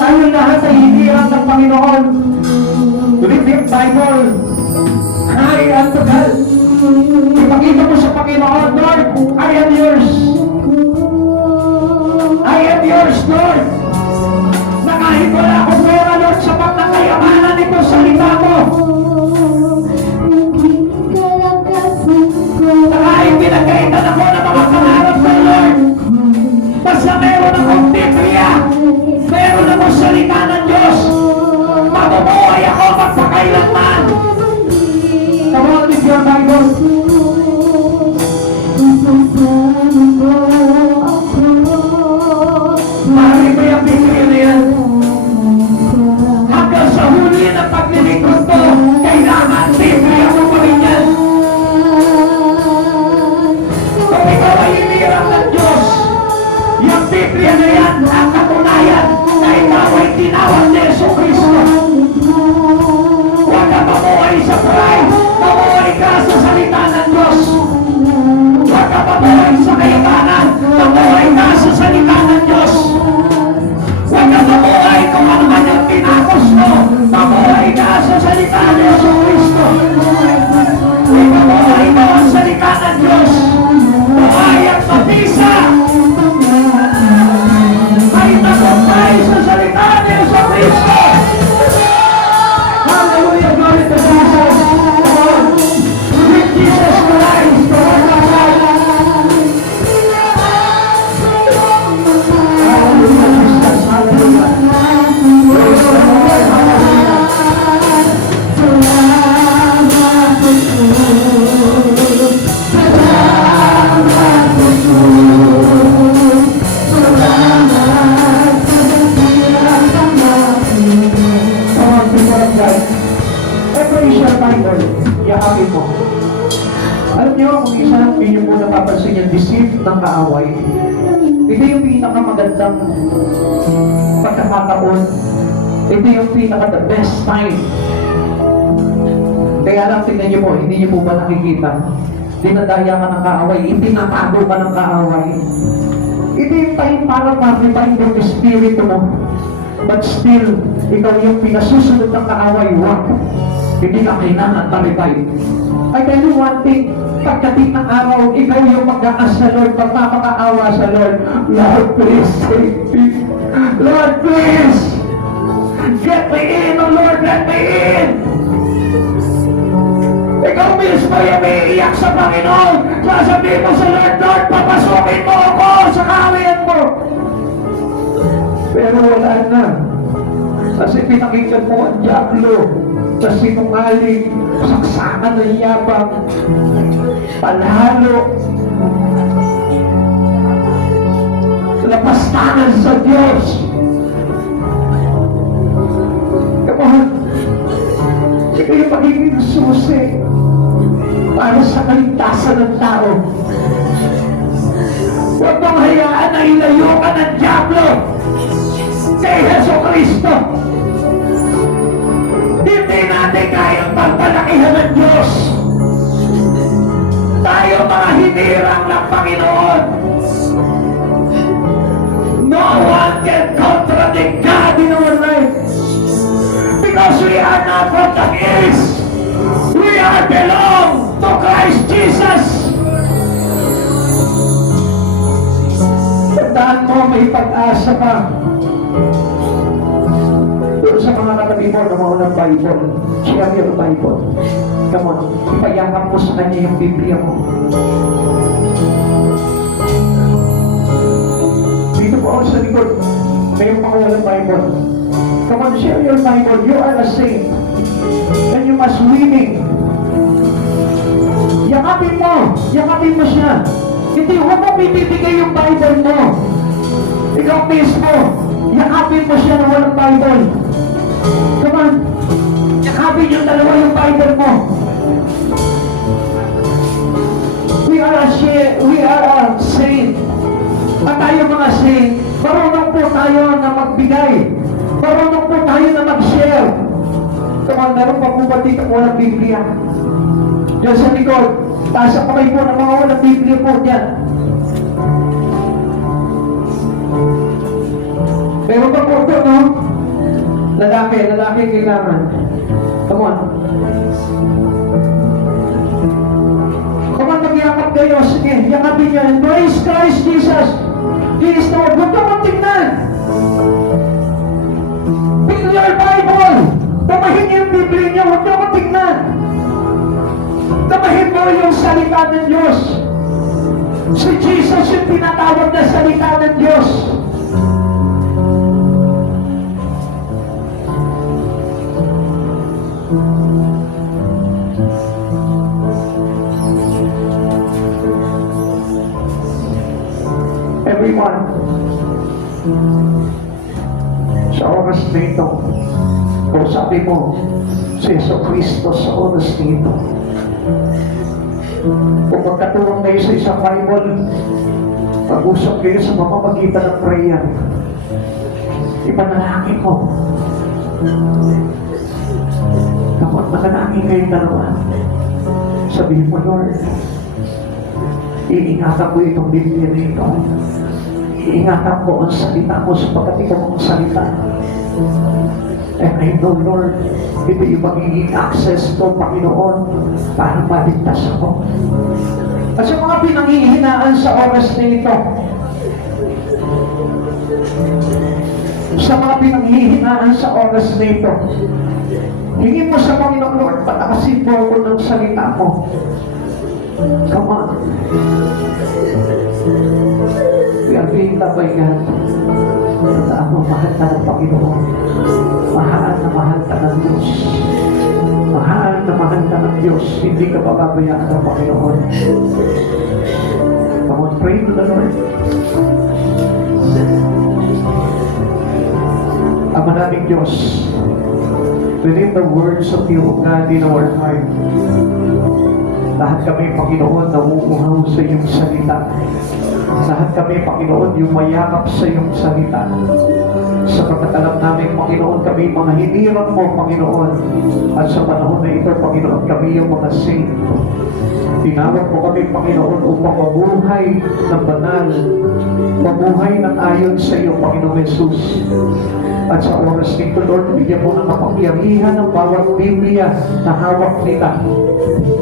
Tayo lahat ay hinirang ng Panginoon. Read your Bible. Cry unto God. Ipakita mo sa Panginoon, Lord, I am yours. I am yours, Lord. Na kahit wala akong pera, Lord, sapat na kayamanan ito sa salita mo. Na kahit pinagkaitan ako ng mga pangarap ko, Lord, basta meron akong Biblia, meron akong salita ng Diyos, mabubuhay ako magpakailanman. Come on, with your Bible. Mahalin mo yung Biblia na yan. ng kaaway. Ito yung pinakamagandang pagkakataon. Ito yung pinaka-the best time. Kaya lang tingnan niyo po, hindi niyo po ba nakikita? Dinadaya ka ng kaaway, itinatago ka ng kaaway. Ito yung time para ma-revive yung espiritu mo. But still, ikaw yung pinasusunod ng kaaway, wag. Hindi ka kailangan ma-revive. I tell you one thing, pagdating ng araw, ikaw yung mag-aas sa Lord, magpapakaawa sa Lord. Lord, please save me. Lord, please! Get me in, oh Lord, let me in! Ikaw mismo yung iiyak sa Panginoon. Sasabihin mo sa Lord, Lord, papasukin mo ako sa kawian mo. Pero wala na. Kasi pinakinggan mo ang diablo sa sinungaling, saksakan ng yabang, panalo, lapastangan sa Diyos. Come on. Ikaw yung magiging susi para sa kaligtasan ng tao. Huwag mong hayaan na ilayo ka ng diablo kay Heso Kristo. Hindi natin kayang pagpalakihan ng Diyos. Tayo mga hinirang ng Panginoon. No one can contradict God in our life. Because we are not from the east. We are belong to Christ Jesus. Tandaan mo, may pag-asa pa. Doon sa mga katabi mo na mga ng Bible, share your Bible. Come on, ipayakap mo sa kanya yung Biblia mo. Dito po ako sa likod, may mga walang Bible. Come on, share your Bible. You are a saint. And you must winning. Yakapin mo siya. Hindi, huwag mo bibigay yung Bible mo. Ikaw mismo, yakapin mo siya na walang Bible. Come on, yakapin yung dalawa yung Bible mo. We are a saint. At tayo mga saint, marunong po tayo na magbigay. Marunong po tayo na mag-share. Come on, meron pa po ba dito walang Biblia? Diyan sa likod, taas ang kamay po ng mga walang Biblia po dyan. Meron pa po ito, no? Lalaki kailangan. Come on. Come on, magyakap kayo. Sige, yakapin nyo. Embrace Christ Jesus. He is the Lord. Huwag kang tingnan. Pick your Bible. Tamahin niyo yung Biblia niyo. Huwag kang tingnan. Tamahin mo yung salita ng Diyos. Si Jesus yung tinatawag na salita ng Diyos. Everyone, sa oras na ito, kung sabi mo, si Yeso Kristo sa oras na ito, kung magkatulong kayo sa isang Bible, pag-usap kayo sa mamamagitan ng prayer, ipanalangin ko. Kapag nakalangin kayong dalawa, sabihin mo, Lord, iingatan ko itong Biblia na ito. Iingatan ko ang salita ko sapagkat ikaw ang salita. And I know, Lord, ito yung magiging access to, Panginoon, para maligtas ako. At sa mga pinanghihinaan sa oras na ito, sa mga pinanghihinaan sa oras na ito, hingin mo sa Panginoon, Lord, patakasin mo ako ng salita mo. Come on. We are being loved by God. Tandaan mo, mahal ka ng Panginoon. Mahal ka ng Diyos. Mahal ka ng Diyos. Hindi ka pababayaan ng Panginoon. Come on, pray to the Lord. Ama naming Diyos, within the words of you, God, in our heart, lahat kami, Panginoon, nauuhaw sa iyong salita. Lahat kami, Panginoon, yung mayakap sa iyong salita. Sapagkat alam namin, Panginoon, kami mga hinirang mo, Panginoon. At sa panahon na ito, Panginoon, kami yung mga saint. Tinawag mo kami, Panginoon, upang mabuhay ng banal, mabuhay ng ayon sa iyo, Panginoon Jesus. At sa oras nito, Lord, bigyan mo ng kapangyarihan ng bawat Biblia na hawak nila,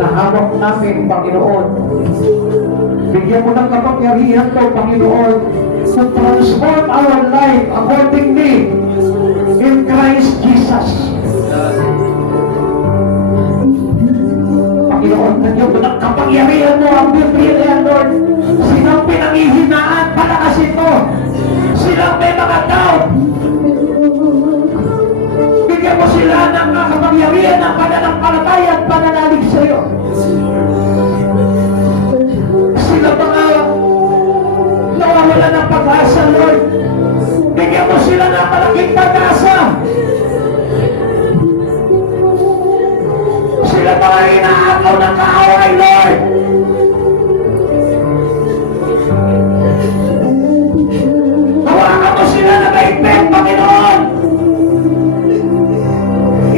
na hawak namin, Panginoon. Bigyan mo ng kapangyarihan ko, Panginoon, to transform our life accordingly in Christ Jesus. Panginoon, nagyan mo ng kapangyarihan mo ang Biblia, Lord. Silang pinangihinaan, palakas ito. Silang may mga doubt. Bigyan mo sila ng kapangyarihan ng pananampalataya at pananalig sa iyo. Sila mga nawawala ng pag-asa, Lord. Bigyan mo sila ng malaking pag-asa. Sila mga inaagaw ng kaaway, Lord. Hawakan mo sila na maigpit, Panginoon.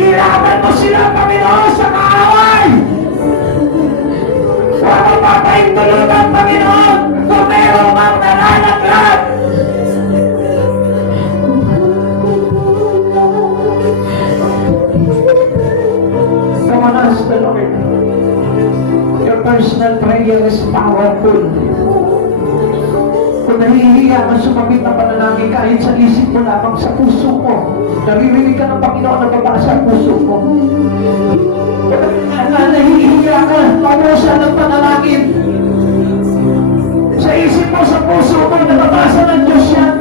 Ilaban mo sila, Panginoon, sa kaaway. Huwag mo papayong tulugan, Panginoon, kung mayroong mang nananaglat. Come on, ask the Lord. Your personal prayer is powerful. Kung nahihiya ka sumabit na panalangin kahit sa isip mo lamang sa puso mo, naririnig ka ng Panginoon na babasa ang puso mo. Nahihiya ka, pamusa ng panalangin. Sa isip mo, sa puso mo, nababasa ng Diyos yan.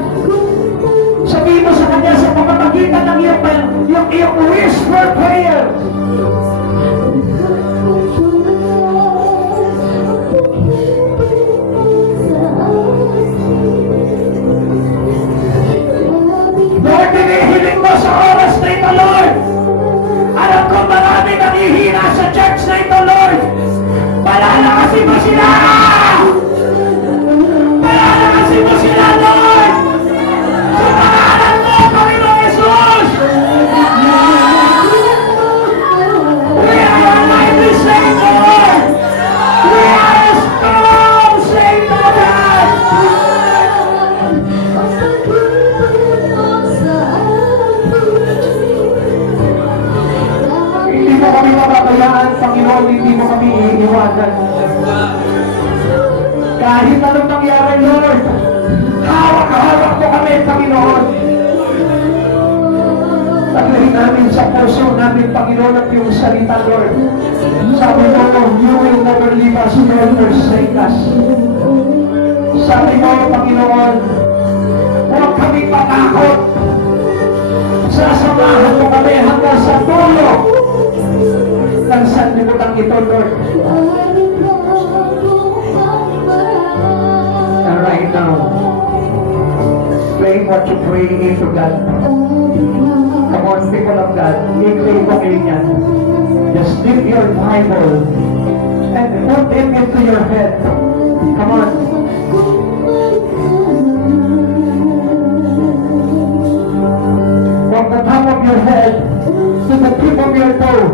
Sabihin mo sa Kanya sa pamamagitan ng iyong whisper prayer. Lord, hinihiling mo sa oras na ito, Lord. Alam ko marami nanghihina sa church na ito, Lord. Palalakasin mo sila! Palalakasin mo sila, Lord! Sa pangalan mo, Panginoon Jesus! We are a mighty Saint, Lord! We are a strong Saint, Lord! Hindi mo kami mababayaan, Panginoon, hindi mo kami iiwanan. Kahit anong mangyari, Lord, hawak-hawak mo kami, Panginoon. Taglay namin sa puso namin, Panginoon, at yung salita, Lord. Sabi mo, you will never leave us nor forsake us. Sabi mo, Panginoon, huwag kami patakot. Sasamahan mo kami hanggang sa dulo ng sanlibutan ito, Lord. And right now, pray what you pray into God. Come on, people of God, i-pray mo kayo niyan. Just lift your Bible and put it into your head. Come on. From the top of your head to the tip of your toe,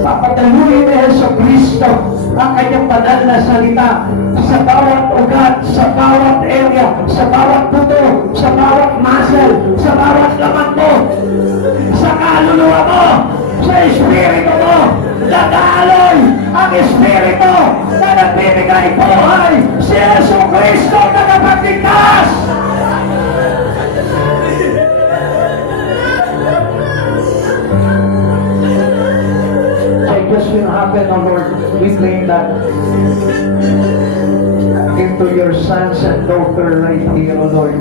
papadaluin ni Yesu Cristo ang kanyang banal na salita sa bawat ugat, sa bawat area, sa bawat buto, sa bawat muscle, sa bawat laman mo, sa kaluluwa mo, sa espiritu mo. Dadaloy ang espiritu na nagbibigay buhay, si Yesu Cristo na nakapagligtas. Just will happen, oh Lord. We claim that into your sons and daughter right here, oh Lord.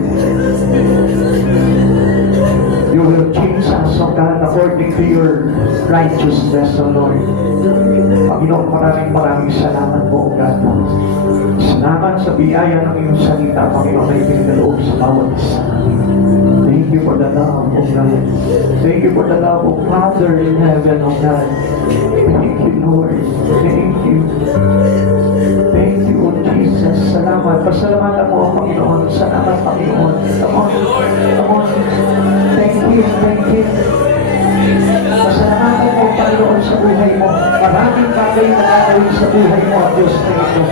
You will change us, oh God, according to your righteousness, oh Lord. Panginoon, maraming salamat po, oh God. Salamat sa biyaya ng iyong salita, Panginoon, na ipinaloob sa bawat isa. Thank you for the love of God. Thank you for the love of Father in heaven, oh God. Thank you, Lord. Thank you. Thank you, Jesus. salamat. Pasalamatan mo, O Panginoon. Salamat, Panginoon. Come on. Come on. Thank you. Thank you. Pasalamatan mo, Panginoon, sa buhay mo. Maraming bagay na gagawin sa buhay mo, Diyos na ito.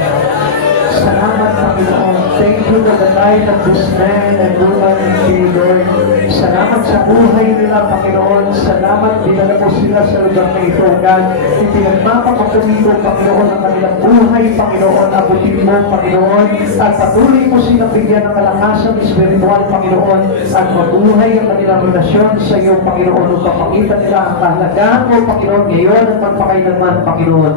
Salamat, Panginoon. Thank you for the life of this man and woman in you, Lord. Salamat sa buhay nila, Panginoon. Salamat, dinala mo sila sa lugar na ito, God. Ipinagmamakapunito, Panginoon, ang kanilang buhay, Panginoon. Abutin mo, Panginoon. At patuloy mo silang bigyan ng kalakasan espiritual, Panginoon. At mabuhay ang kanilang relasyon sa iyo, Panginoon. Upang makita nila ang kahalagaan mo, Panginoon, ngayon at magpakailanman, Panginoon.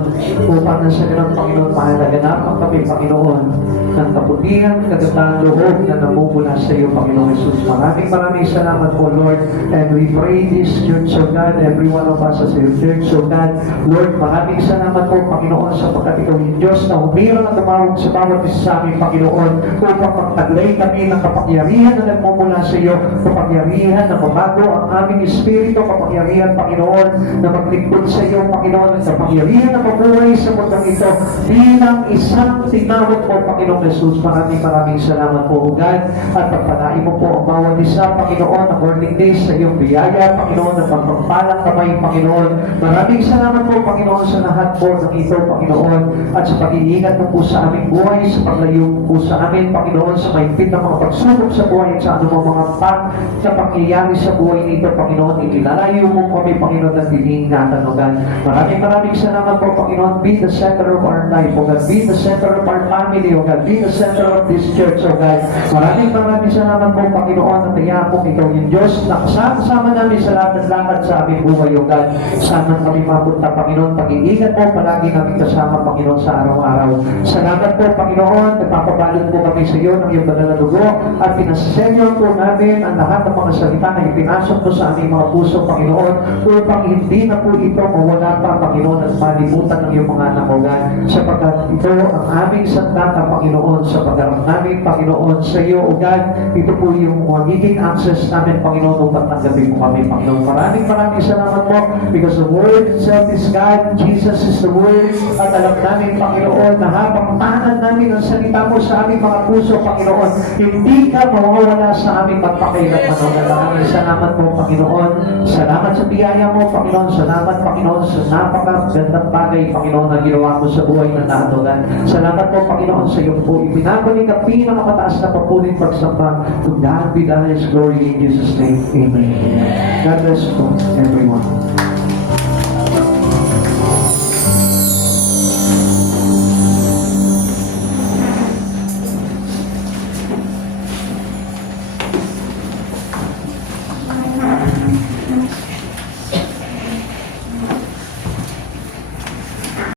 Upang nasa nilang, Panginoon, mahalaganapang kami, Panginoon, ng kaputihan, kagandang loob na namumula sa iyo, Panginoon Jesus. Maraming salamat po, Lord. And we pray this church, O God, every one of us as your church, O God. Lord, maraming salamat po, Panginoon, sapagkat ikaw yung Diyos na humirang at tumawag sa bawat isa sa amin, Panginoon, upang magtaglay kami ng kapangyarihan na nagmumula sa iyo, kapangyarihan na mabago ang aming espiritu, kapangyarihan, Panginoon, na maglingkod sa iyo, Panginoon, at kapangyarihan na mabuhay sa mundang ito bilang isang tinawag po, Panginoong Jesus. Maraming salamat po, O God, at pagpalain mo po ang bawat isa, Panginoon, ang morning days sa iyong biyaya, Panginoon, at pagpagpalang kamay, Panginoon. Maraming salamat po, Panginoon, sa lahat po ng ito, Panginoon, at sa pag-iingat mo po sa aming buhay, sa paglayo po sa amin, Panginoon, sa mahigpit na mga pagsubok sa buhay at sa anumang mga na pangyayari sa buhay nito, Panginoon. Itinalayo mo kami, Panginoon, at iniingatan, O God. Maraming salamat po, Panginoon. Be the center of our life, O God. Be the center of our family, O God. Be the center of this church, O God. Maraming salamat po, Panginoon, at hayaan po ikaw yung Diyos na kasama namin sa lahat ng lakad sa aming buhay, O God. Sana kami mapunta, Panginoon. Pag-iingat po, palagi namin kasama, Panginoon, sa araw-araw. Salamat po, Panginoon. Nagpapabalot po kami sa iyo ng iyong banal na dugo at pinasenyor po namin ang lahat ng mga salita na ipinasok po sa aming mga puso, Panginoon, upang hindi na po ito mawala pa, Panginoon, at malimutan ng iyong mga anak, O God. Sapagkat ito ang aming sandata, Panginoon, sa pagdarap namin, Panginoon, sa iyo, O God. Ito po yung magiging access namin, Panginoon, upang tanggapin po kami, Panginoon. Maraming salamat po because the Word itself is God. Jesus is the Word. At alam namin, Panginoon, na habang tahanan namin ang salita mo sa aming mga puso, Panginoon, hindi ka mawawala sa aming magpakailan, Panginoon. Maraming salamat po, Panginoon. Salamat sa biyaya mo, Panginoon. Salamat, Panginoon, sa napakagandang bagay, Panginoon, na ginawa mo sa buhay ng naatugan. Salamat po, Panginoon, sa iyo po. Ibinabalik ang pinakamataas na papulit pagsamba. To God be the highest glory in Jesus' name. Amen. God bless you, everyone.